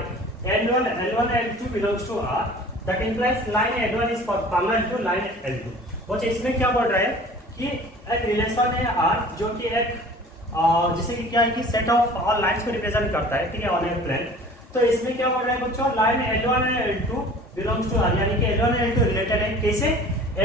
L1 L2 belongs to R. That implies line L1 is parallel to line L2. वो इसमें क्या बोल रहा है कि एक relation है R जो कि एक जैसे कि क्या है कि सेट ऑफ ऑल लाइंस को रिप्रेजेंट करता है, ठीक है, ऑन ए प्लेन। तो इसमें क्या बोल रहा है बच्चों? Line L1 and L2 belongs to R, यानी कि L1 एंड L2 रिलेटेड है। कैसे?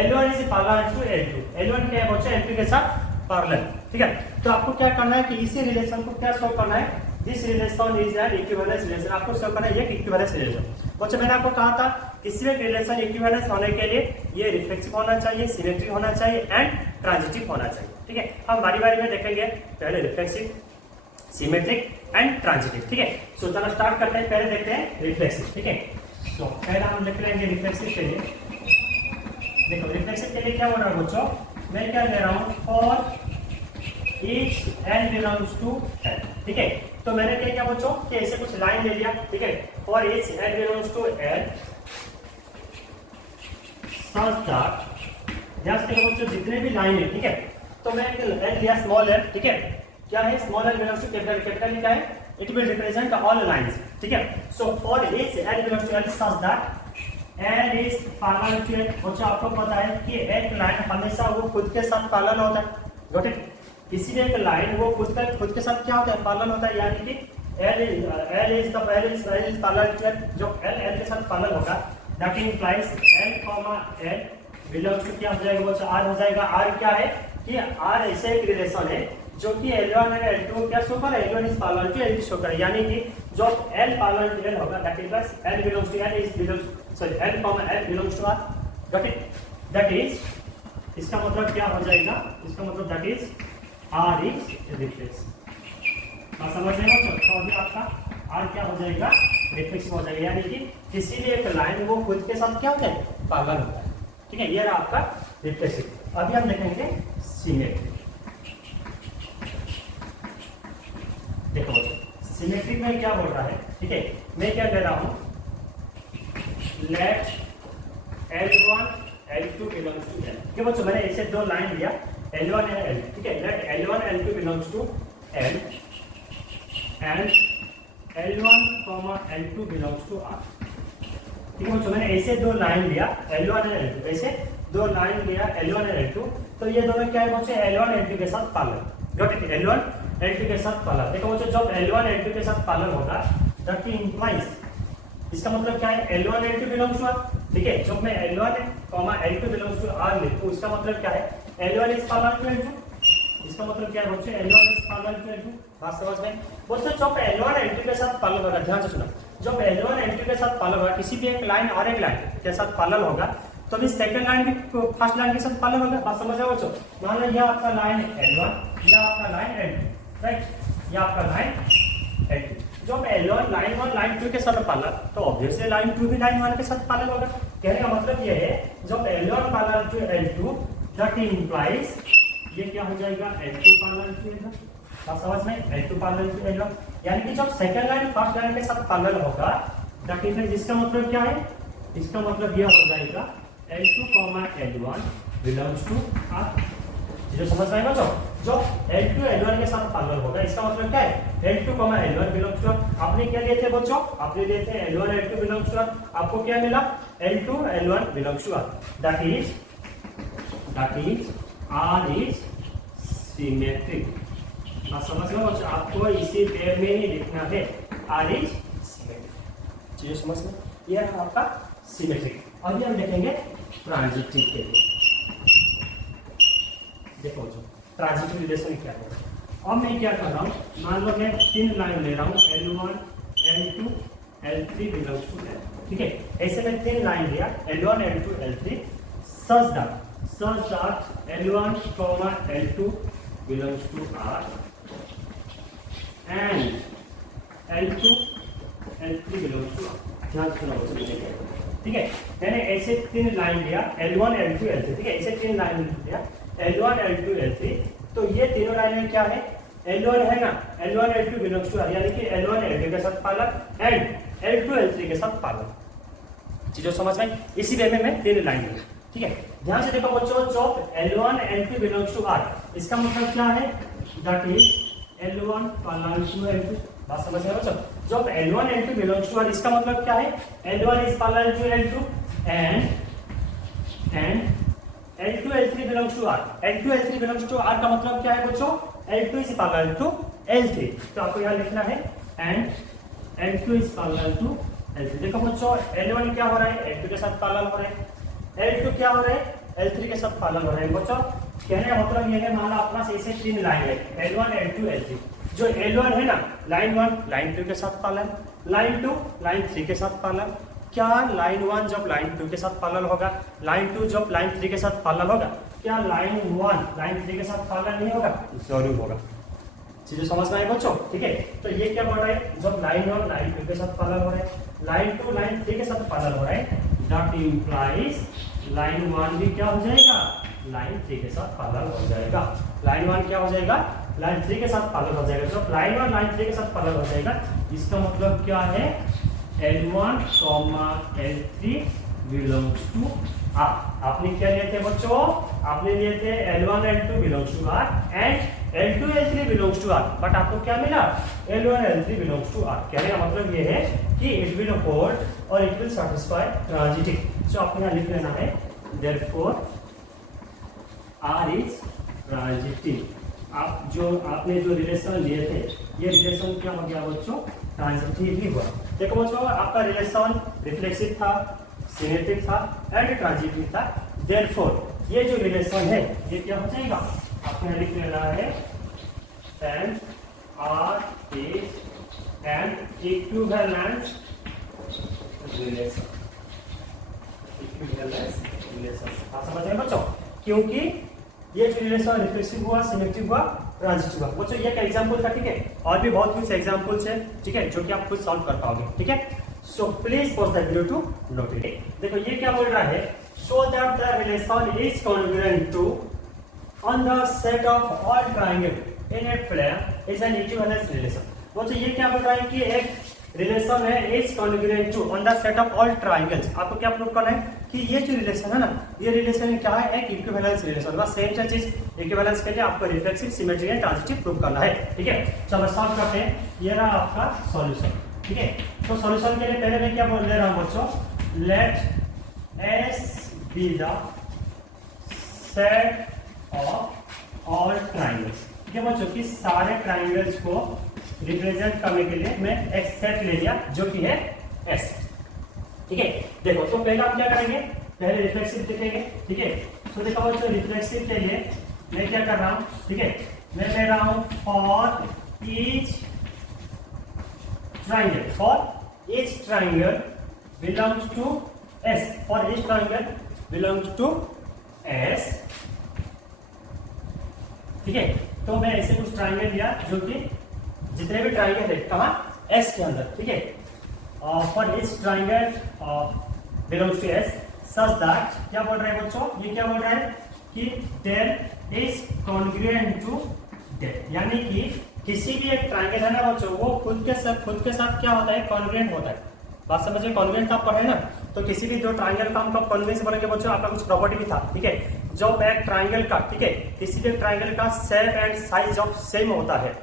L1 is parallel to L2, L1 क्या है बच्चों? L2 के साथ पैरेलल। ठीक है, तो आपको क्या करना है कि इसी रिलेशन को क्या शो करना है? This relation is an equivalence relation. आपको शो करना है ये इक्विवेलेंस रिलेशन। बच्चों मैंने आपको कहा था किसी भी रिलेशन इक्विवेलेंस होने के लिए ये रिफ्लेक्सिव होना चाहिए, सिमेट्रिक होना चाहिए एंड ट्रांजिटिव होना चाहिए। ठीक है, हम बारी बारी में देखेंगे, पहले रिफ्लेक्सिव, सिमेट्रिक एंड ट्रांजिटिव। ठीक है, सो चलो स्टार्ट करते हैं। पहले देखते हैं रिफ्लेक्सिव। ठीक है, तो पहले हम लिख लेंगे रिफ्लेक्सिव के लिए। देखो रिफ्लेक्सिव के लिए क्या बोल रहा हूँ बच्चों? मैं क्या ले रहा हूँ? For each L belongs to L. ठीक है, तो मैंने क्या किया बच्चों कि ऐसे कुछ लाइन ले लिया। ठीक है, for each L belongs to L such that ध्यान से देखो बच्चों, जितने भी लाइन है, ठीक है, तो मैं एक एल लिया, स्मॉल एल, ठीक है, क्या है small L belongs to capital, capital क्या है, it will represent all lines, ठीक है। So for each L belongs to L such that L is parallel to L. बच्चों आपको पता है कि एक लाइन हमेशा वो खुद के साथ पैरेलल होता है, गॉट इट। किसी भी एक लाइन वो खुद के साथ क्या होता है, पैरेलल होता है, यानी कि L is parallel to L, जो L के साथ पैरेलल होगा, that implies L, L belongs to क्या हो जाएगा बच्चों, R हो जाएगा। R क्या है कि R ऐसे एक रिलेशन है जो कि L1 और L2 क्या शो कर रहा है, L1 is parallel to L show कर रहा है, यानी कि जो L parallel to L होगा, that implies L belongs to L is belongs sorry L, L belongs to R, got it, that is इसका मतलब क्या हो जाएगा, इसका मतलब that is R is reflex, समझ रहे हो। तो अभी आपका R क्या हो जाएगा, रिफ्लेक्स हो जाएगा, यानी कि किसी भी एक लाइन वो खुद के साथ क्या होता है, पैरेलल होता है, ठीक है, ये रहा आपका रिफ्लेक्स। अभी हम देखेंगे सिमेट्री। देखो सिमेट्री में क्या बोल रहा है, ठीक है, मैं क्या कह रहा हूं, late L1 L2 belongs to L, ठीक है बच्चों, मैंने ऐसे दो लाइन लिया L1 और L, ठीक है, let L1 L2 belongs to L and L1, L2 belongs to R, ठीक है बच्चों, मैंने ऐसे दो लाइन लिया L1 और L2, ऐसे दो लाइन लिया L1 और L2, तो ये दोनों क्या है बच्चों, L1 L2 के साथ parallel, got it, L1 L2 के साथ पैरेलल। देखो बच्चों, जब L1 L2 के साथ पैरेलल होगा, दैट इंप्लाइज, इसका मतलब क्या है, L1 L2 belongs to R, ठीक है, जब मैं L1, L2 belongs to R लिखूं, इसका मतलब क्या है, L1 is parallel to L2, इसका मतलब क्या है बच्चों, L1 is parallel to L2, बात समझ में। बच्चों जब L1 L2 के साथ पैरेलल होगा, ध्यान से सुनो, जब L1 L2 के साथ पैरेलल होगा, किसी भी एक लाइन और एक लाइन के साथ पैरेलल होगा, तो भी सेकंड लाइन भी फर्स्ट लाइन के साथ पैरेलल होगा, बात समझ रहे हो बच्चों। मान लो ये आपका लाइन है L1, ये आपका लाइन L2, राइट, ये आपका लाइन L2, जब L1 लाइन 1 लाइन 2 के साथ पैरेलल, तो ऑब्वियसली लाइन 2 भी लाइन 1 के साथ पैरेलल होगा। कहने का मतलब ये है, जब L1 parallel to L2, that implies ये क्या हो जाएगा, L2 पैरेलल टू L1, आप समझ में, L2 पैरेलल टू L1, यानी कि जब सेकंड लाइन फर्स्ट लाइन के साथ पैरेलल होगा, दैट इज, इसका मतलब क्या है, इसका मतलब यह हो जाएगा L2, L1 belongs to R, जो समझ रहे हैं बच्चों, जब L2 L1 के साथ पैरेलल होगा, इसका मतलब क्या है, L2, L1 belongs to R। आपने क्या लिए थे बच्चों, आपने लिए थे L1 L2 belongs to R, आपको क्या मिला, L2 L1 belongs to R, that is R is symmetric, आप समझ लो बच्चों, आपको इसी पेयर में ही लिखना है, R is symmetric, चीजें समझ लो, ये है आपका सिमेट्रिक। अभी हम देखेंगे ट्रांजिटिव के लिए, देखो जो ट्रांजिटिव रिलेशन क्या है। अब मैं क्या कर रहा हूँ, मान लो मैं तीन लाइन ले रहा हूँ L1 L2 L3 belongs to L, ठीक है, ऐसे मैं तीन लाइन लिया L1 L2 L3 such that L1, L2 belongs to R and L2, L3 belongs to R। ध्यान से सुनो बच्चों, ठीक है, मैंने ऐसे तीन लाइन लिया L1 L2 L3, ठीक है, ऐसे तीन लाइन लिया L1 L2 L3, तो ये तीनों लाइन में क्या है, L1 है ना, L1 L2 belongs to R, यानी कि L1 L2 के साथ पैरेलल एंड L2 L3 के साथ पैरेलल, चीजों समझ में, इसी वे में मैं तीन लाइन लिया, ठीक है। ध्यान से देखो बच्चों, जब L1 L2 belongs to R, इसका मतलब क्या है, that is L1 parallel to L2, बात समझ रहे हो बच्चों, जब L1 L2 belongs to R, इसका मतलब क्या है, L1 is parallel to L2 and L2 L3 belongs to R, L2 L3 belongs to R का मतलब क्या है बच्चों, L2 is parallel to L3, तो आपको यहाँ लिखना है and L2 is parallel to L3। देखो बच्चों, L1 क्या हो रहा है, L2 के साथ पैरेलल हो रहा है, L2 क्या हो रहा है, L3 के साथ पैरेलल हो रहा है बच्चों। कहने का मतलब ये है, मान लो आपके पास ऐसे तीन लाइन है L1 L2 L3, जो L1 है ना, लाइन 1 लाइन 2 के साथ पैरेलल, लाइन 2 लाइन 3 के साथ पैरेलल, क्या लाइन 1 जब लाइन 2 के साथ पैरेलल होगा, लाइन 2 जब लाइन 3 के साथ पैरेलल होगा, क्या लाइन 1 लाइन 3 के साथ पैरेलल नहीं होगा, जरूर होगा, चीजें समझना है बच्चों, ठीक है। तो ये क्या बोल रहा है, जब लाइन 1 लाइन 2 के साथ पैरेलल हो रहा है, लाइन 2 लाइन 3 के साथ पैरेलल हो रहा है, दैट इंप्लाइज लाइन 1 भी क्या हो जाएगा, लाइन 3 के साथ पैरेलल हो जाएगा, लाइन 1 क्या हो जाएगा, लाइन 3 के साथ पैरेलल हो जाएगा, जब लाइन 1 लाइन 3 के साथ पैरेलल हो जाएगा, इसका मतलब क्या है, L1, L3 belongs to are. आपने क्या लिए थे बच्चों? आपने लिए थे L1 L2 belongs to R and L2 L3 belongs to R, but आपको क्या मिला? L1 L3 belongs to R. कहने का मतलब ये है कि इट विल होल्ड और इट विल सैटिस्फाई ट्रांजिटिव। सो आपको यहाँ लिख लेना है देयरफॉर आर इज ट्रांजिटिव। आपने जो रिलेशन लिए थे, ये रिलेशन क्या हो गया बच्चों? ट्रांजिटिव ही हुआ। देखो बच्चों, आपका रिलेशन रिफ्लेक्सिव था, सिमेट्रिक था एंड ट्रांजिटिव था। देयरफॉर ये जो रिलेशन है ये क्या हो जाएगा? आपको यहाँ लिख लेना है and R is an equivalent relation. Equivalence relation आप समझ रहे हैं बच्चों? क्योंकि ये जो रिलेशन रिफ्लेक्सिव हुआ, सिमेट्रिक हुआ, ट्रांजिटिव हुआ। बच्चों ये एक एग्जांपल था, ठीक है? और भी बहुत कुछ एग्जांपल्स है, ठीक है, जो कि आप खुद सॉल्व कर पाओगे, ठीक है? So please pause the video to note it. देखो ये क्या बोल रहा है? So that the relation is congruent to on the set of all triangle in a plane is an equivalence relation. बच्चों ये क्या बोल रहा है कि एक रिलेशन है is congruent to on the set of all triangles. आपको क्या प्रूव करना है कि ये जो रिलेशन है ना, ये रिलेशन क्या है? एक इक्विवेलेंस रिलेशन। बस सेम चीज इक्विवेलेंस के लिए आपको reflexive, symmetric and transitive prove करना है, ठीक है? चलो सॉल्व करते हैं। ये रहा आपका सॉल्यूशन, ठीक है? तो सॉल्यूशन के लिए पहले मैं क्या बोल रहा हूं बच्चों? Let S be the set of all triangles. ठीक है बच्चों, कि सारे ट्रायंगल्स को रिप्रेजेंट करने के लिए मैं एक सेट ले लिया जो कि है एस, ठीक है? देखो तो पहले हम क्या करेंगे? पहले रिफ्लेक्सिव देखेंगे, ठीक है? तो देखो बच्चों, रिफ्लेक्सिव के लिए मैं क्या कर रहा हूं, ठीक है? मैं ले रहा हूं for each triangle, for each triangle belongs to S, for each triangle belongs to S, ठीक है? तो मैं ऐसे कुछ ट्रायंगल लिया जो कि जितने भी ट्रायंगल है कहाँ? S के अंदर, ठीक है? for each triangle belongs to S such that क्या बोल रहे हैं बच्चों? ये क्या बोल रहा है कि del is congruent to del, यानी कि किसी भी एक ट्रायंगल है ना बच्चों, वो खुद के साथ क्या होता है? कॉन्ग्रुएंट होता है। बात समझिए, कॉन्ग्रुएंट आप पढ़े ना, तो किसी भी दो ट्रायंगल का हम कब कॉन्ग्रुएंस बनेंगे बच्चों? आपका कुछ प्रॉपर्टी भी था, ठीक है? जब एक ट्रायंगल का, ठीक है, किसी भी ट्रायंगल का शेप एंड साइज जब सेम होता है,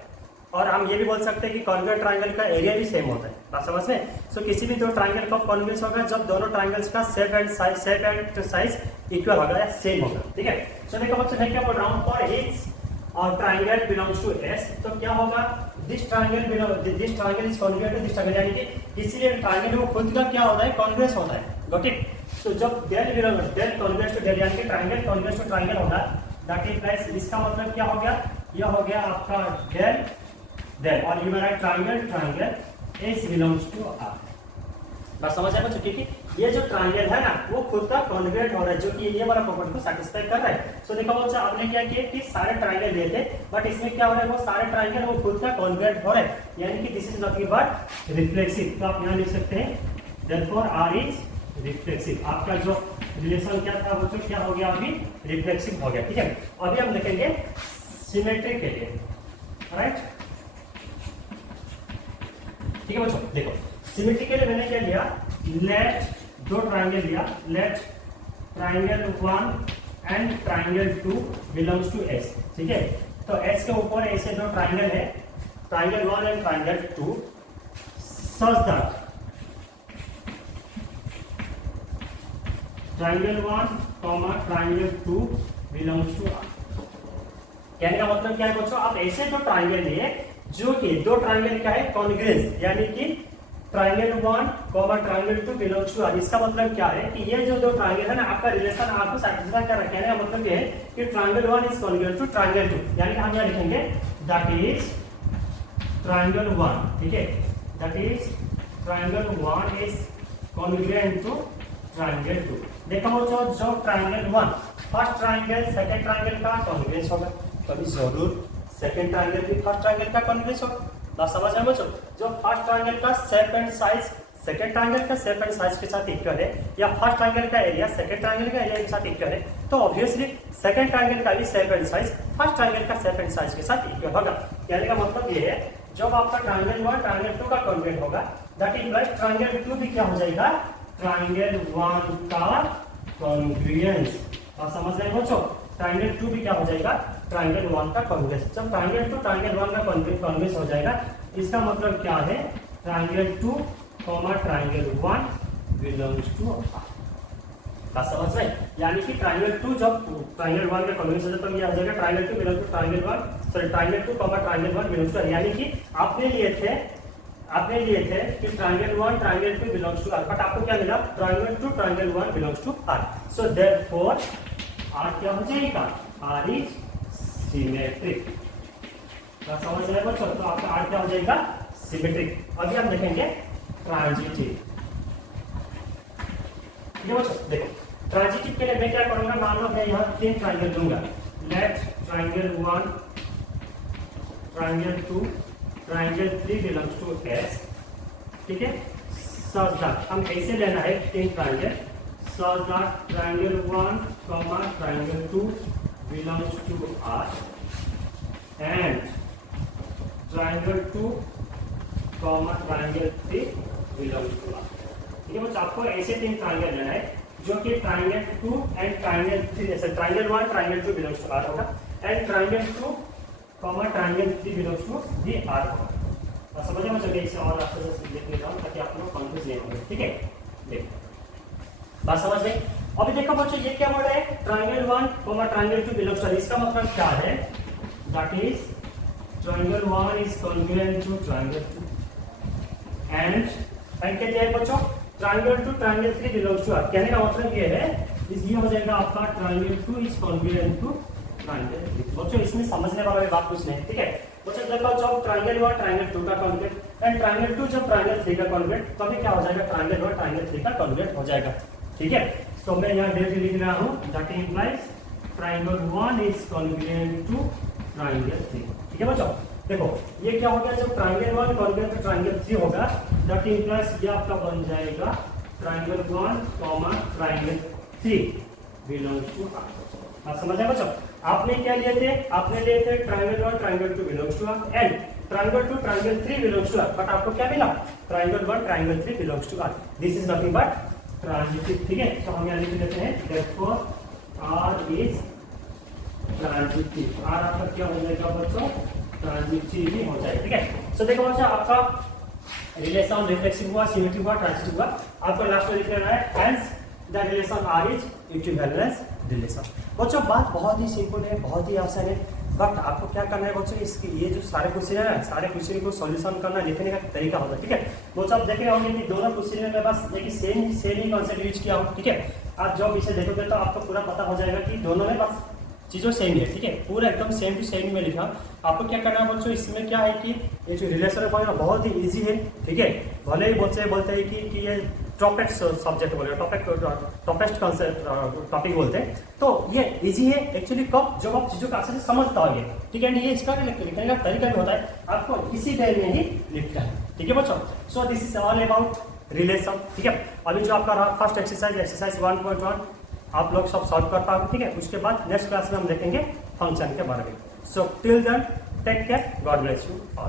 और हम ये भी बोल सकते हैं कि कॉन्ग्रुएंट ट्रायंगल का एरिया भी सेम होता है। बात समझ में? सो किसी भी दो ट्रायंगल का कॉन्ग्रुएंस होगा जब दोनों ट्रायंगल्स का शेप एंड साइज इक्वल होगा या सेम होगा, ठीक है? सो देखो बच्चों, मैं क्या बोल रहा हूँ? फॉर ईच और ट्रायंगल बिलोंग्स टू एस, तो क्या होगा? This triangle is congruent to this triangle, यानी कि किसी भी ट्रायंगल में खुद का क्या होता है? कॉन्ग्रुएंस होता है। Got it? सो जब del कॉन्ग्रुएंट टू del, यानी कि ट्रायंगल कॉन्ग्रुएंट टू ट्रायंगल होगा, दैट इम्प्लाइज इसका मतलब क्या हो गया? यह हो गया आपका del और ये मेरा triangle S belongs to R. बस समझ आए बच्चों? क्योंकि ये जो ट्रायंगल है ना, वो खुद का कॉन्ग्रुएंट हो रहा है, जो कि ये वाला प्रॉपर्टी को सैटिस्फाई कर रहा है। सो देखो बच्चों, आपने क्या किया कि सारे ट्रायंगल लिए थे, बट इसमें क्या हो रहा है? वो सारे ट्रायंगल वो खुद का कॉन्ग्रुएंट हो रहा है, यानी कि this is nothing but reflexive. तो आप यहाँ लिख सकते हैं देयरफॉर आर इज रिफ्लेक्सिव। आपका जो रिलेशन क्या था बच्चों? क्या हो गया? अभी रिफ्लेक्सिव हो गया, ठीक है? अभी हम देखेंगे सिमेट्रिक के लिए, राइट? ठीक है बच्चों, देखो सिमेट्रिक के लिए मैंने क्या लिया? लेट दो ट्रायंगल लिया, let triangle 1 and triangle 2 belongs to S, ठीक है? तो एस के ऊपर ऐसे दो ट्रायंगल है, triangle 1 and triangle 2, such that triangle 1 triangle 2 belongs to R. कहने का मतलब क्या है बच्चों? आप ऐसे दो ट्रायंगल लिए जो कि दो ट्रायंगल क्या है? कॉन्ग्रुएंस, यानी कि triangle 1 triangle 2 belongs to R. इसका मतलब क्या है कि ये जो दो ट्रायंगल है ना, आपका रिलेशन आपको सैटिस्फाई कर रखा है। कहने का मतलब ये है कि triangle 1 is congruent to triangle 2, यानी कि हम यहाँ लिखेंगे दैट इज ट्रायंगल 1, ठीक है? That is triangle 1 is congruent to triangle 2। देखो बच्चों, जो triangle 1 first triangle second triangle का कॉन्ग्रुएंस होगा, कभी जरूर सेकंड ट्रायंगल भी फर्स्ट ट्रायंगल का कॉन्ग्रुएंस होगा। बात समझ में बच्चों? जो फर्स्ट ट्रायंगल का shape and size second triangle का शेप एंड साइज के साथ इक्वल है, या फर्स्ट ट्रायंगल का एरिया सेकंड ट्रायंगल का एरिया के साथ इक्वल है, तो ऑब्वियसली सेकंड ट्रायंगल का भी shape and size first triangle का शेप एंड साइज के साथ इक्वल होगा। कहने का मतलब ये है, जब आपका ट्रायंगल 1 ट्रायंगल 2 का कॉन्ग्रुएंट होगा, दैट इम्प्लाइज ट्रायंगल 2 भी क्या हो जाएगा? ट्राइंगल 1 का कॉन्ग्रुएंस। और समझ रहे हो बच्चों, ट्राइंगल 2 भी क्या हो जाएगा, ट्राइंगल 1 का कॉन्ग्रुएंस। जब ट्राइंगल 2 ट्राइंगल 1 का कॉन्ग्रुएंस हो जाएगा, इसका मतलब क्या है, triangle 2 triangle 1 belongs to R. बात समझ रहे, यानी कि ट्राइंगल 2 जब ट्राइंगल 1 का कॉन्ग्रुएंस हो जाए तो ये आ जाएगा triangle 2 belongs to triangle 1, sorry triangle 2 triangle 1 belongs to, यानी कि आपने लिए थे कि triangle 1 triangle 2 belongs to R, but आपको क्या मिला, triangle 2 triangle 1 belongs to R. So therefore R क्या हो जाएगा, आर इज सिमेट्रिक। बात समझ रहे बच्चों, तो आपका आर क्या हो जाएगा, सिमेट्रिक। अभी हम देखेंगे ट्रांजिटिव। ठीक है बच्चों, देखो ट्रांजिटिव के लिए मैं क्या करूंगा, मान लो मैं यहाँ 3 ट्राइंगल दूंगा, let triangle 1 triangle 2 triangle 3 belongs to S. ठीक है, सच दैट हम कैसे लेना है 3 triangle, such that triangle 1 triangle 2 belongs to R and triangle 2 triangle 3 belongs to R. ठीक है बच्चों, आपको ऐसे 3 ट्राइंगल लेना है जो कि ट्राइंगल 2 एंड ट्राइंगल 3, ऐसे triangle 1 triangle 2 belongs to R होगा and triangle 2 triangle 3 belongs to the R होगा। और समझ में चलिए, इसे और आपसे से लिख लेता हूं ताकि आप लोग कंफ्यूज नहीं होंगे। ठीक है, देखो बात समझ में। अभी देखो बच्चों, ये क्या वर्ड है, triangle 1 triangle 2 belongs to R. इसका मतलब क्या है, that is triangle 1 is congruent to triangle 2 and क्या है बच्चों, triangle 2 triangle 3 belongs to R. कहने का मतलब ये है, ये हो जाएगा आपका triangle 2 is congruent to triangle 3। बच्चों इसमें समझने वाला बात कुछ नहीं। ठीक है बच्चों, देखो जब ट्राइंगल 1 ट्राइंगल 2 का कॉन्ग्रुएंट एंड ट्राइंगल 2 जब ट्राइंगल 3 का कॉन्ग्रुएंट, तभी क्या हो जाएगा, ट्राइंगल 1 ट्राइंगल 3 का कॉन्ग्रुएंट हो जाएगा। ठीक है, सो मैं यहाँ डायरेक्टली लिख रहा हूँ, that implies triangle 1 is congruent to triangle 3। ठीक है बच्चों, देखो ये क्या हो गया, जब ट्राइंगल 1 कॉन्ग्रुएंट टू ट्राइंगल 3 होगा, दैट इंप्लाइज ये आपका बन जाएगा triangle 1 triangle 3 belongs to R. समझ आए बच्चों, आपने क्या लिए थे, आपने लिए थे triangle 1 triangle 2 belongs to R and triangle 2 triangle 3 belongs to R, but आपको क्या मिला, triangle 1 triangle 3 belongs to R. This is nothing but transitive. ठीक है, तो हम यहाँ लिख लेते हैं, therefore R is transitive. R आपका क्या हो जाएगा बच्चों, ट्रांजिटिव ही हो जाएगा। ठीक है, सो देखो बच्चों, आपका रिलेशन रिफ्लेक्सिव हुआ, सिमेट्रिक हुआ, ट्रांजिटिव हुआ। आपको लास्ट में लिख लेना है, hence the relation R is equivalence relation. बच्चों बात बहुत ही सिंपल है, बहुत ही आसान है, बट आपको क्या करना है बच्चों, इसके ये जो सारे क्वेश्चन है ना, सारे क्वेश्चन को सॉल्यूशन करना, लिखने का तरीका होता है। ठीक है बच्चों, आप देख रहे होंगे कि दोनों क्वेश्चन में मैं बस देखिए सेम ही कॉन्सेप्ट यूज किया हूँ। ठीक है, आप जब इसे देखोगे तो आपको पूरा पता हो जाएगा कि दोनों में बस चीज़ों सेम है। ठीक है, पूरा एकदम सेम टू सेम में लिखा। आपको क्या करना है बच्चों, इसमें क्या है कि ये जो रिलेशन है बहुत ही इजी है। ठीक है, भले ही बच्चे बोलते हैं कि ये टॉपिक सब्जेक्ट बोले, टॉपिक टॉपिक बोलते हैं, तो ये इजी है एक्चुअली कब, जब आप चीज़ों को अच्छे से समझता होंगे। ठीक है, ये इसका लिखने का तरीका भी होता है, आपको इसी टाइम में ही लिखना है। ठीक है बच्चों, so this is all about relation. ठीक है, अभी जो आपका फर्स्ट एक्सरसाइज 1.1 आप लोग सब सॉल्व कर पाओगे। ठीक है, उसके बाद नेक्स्ट क्लास में हम देखेंगे फंक्शन के बारे में। So till then take care, God bless you all.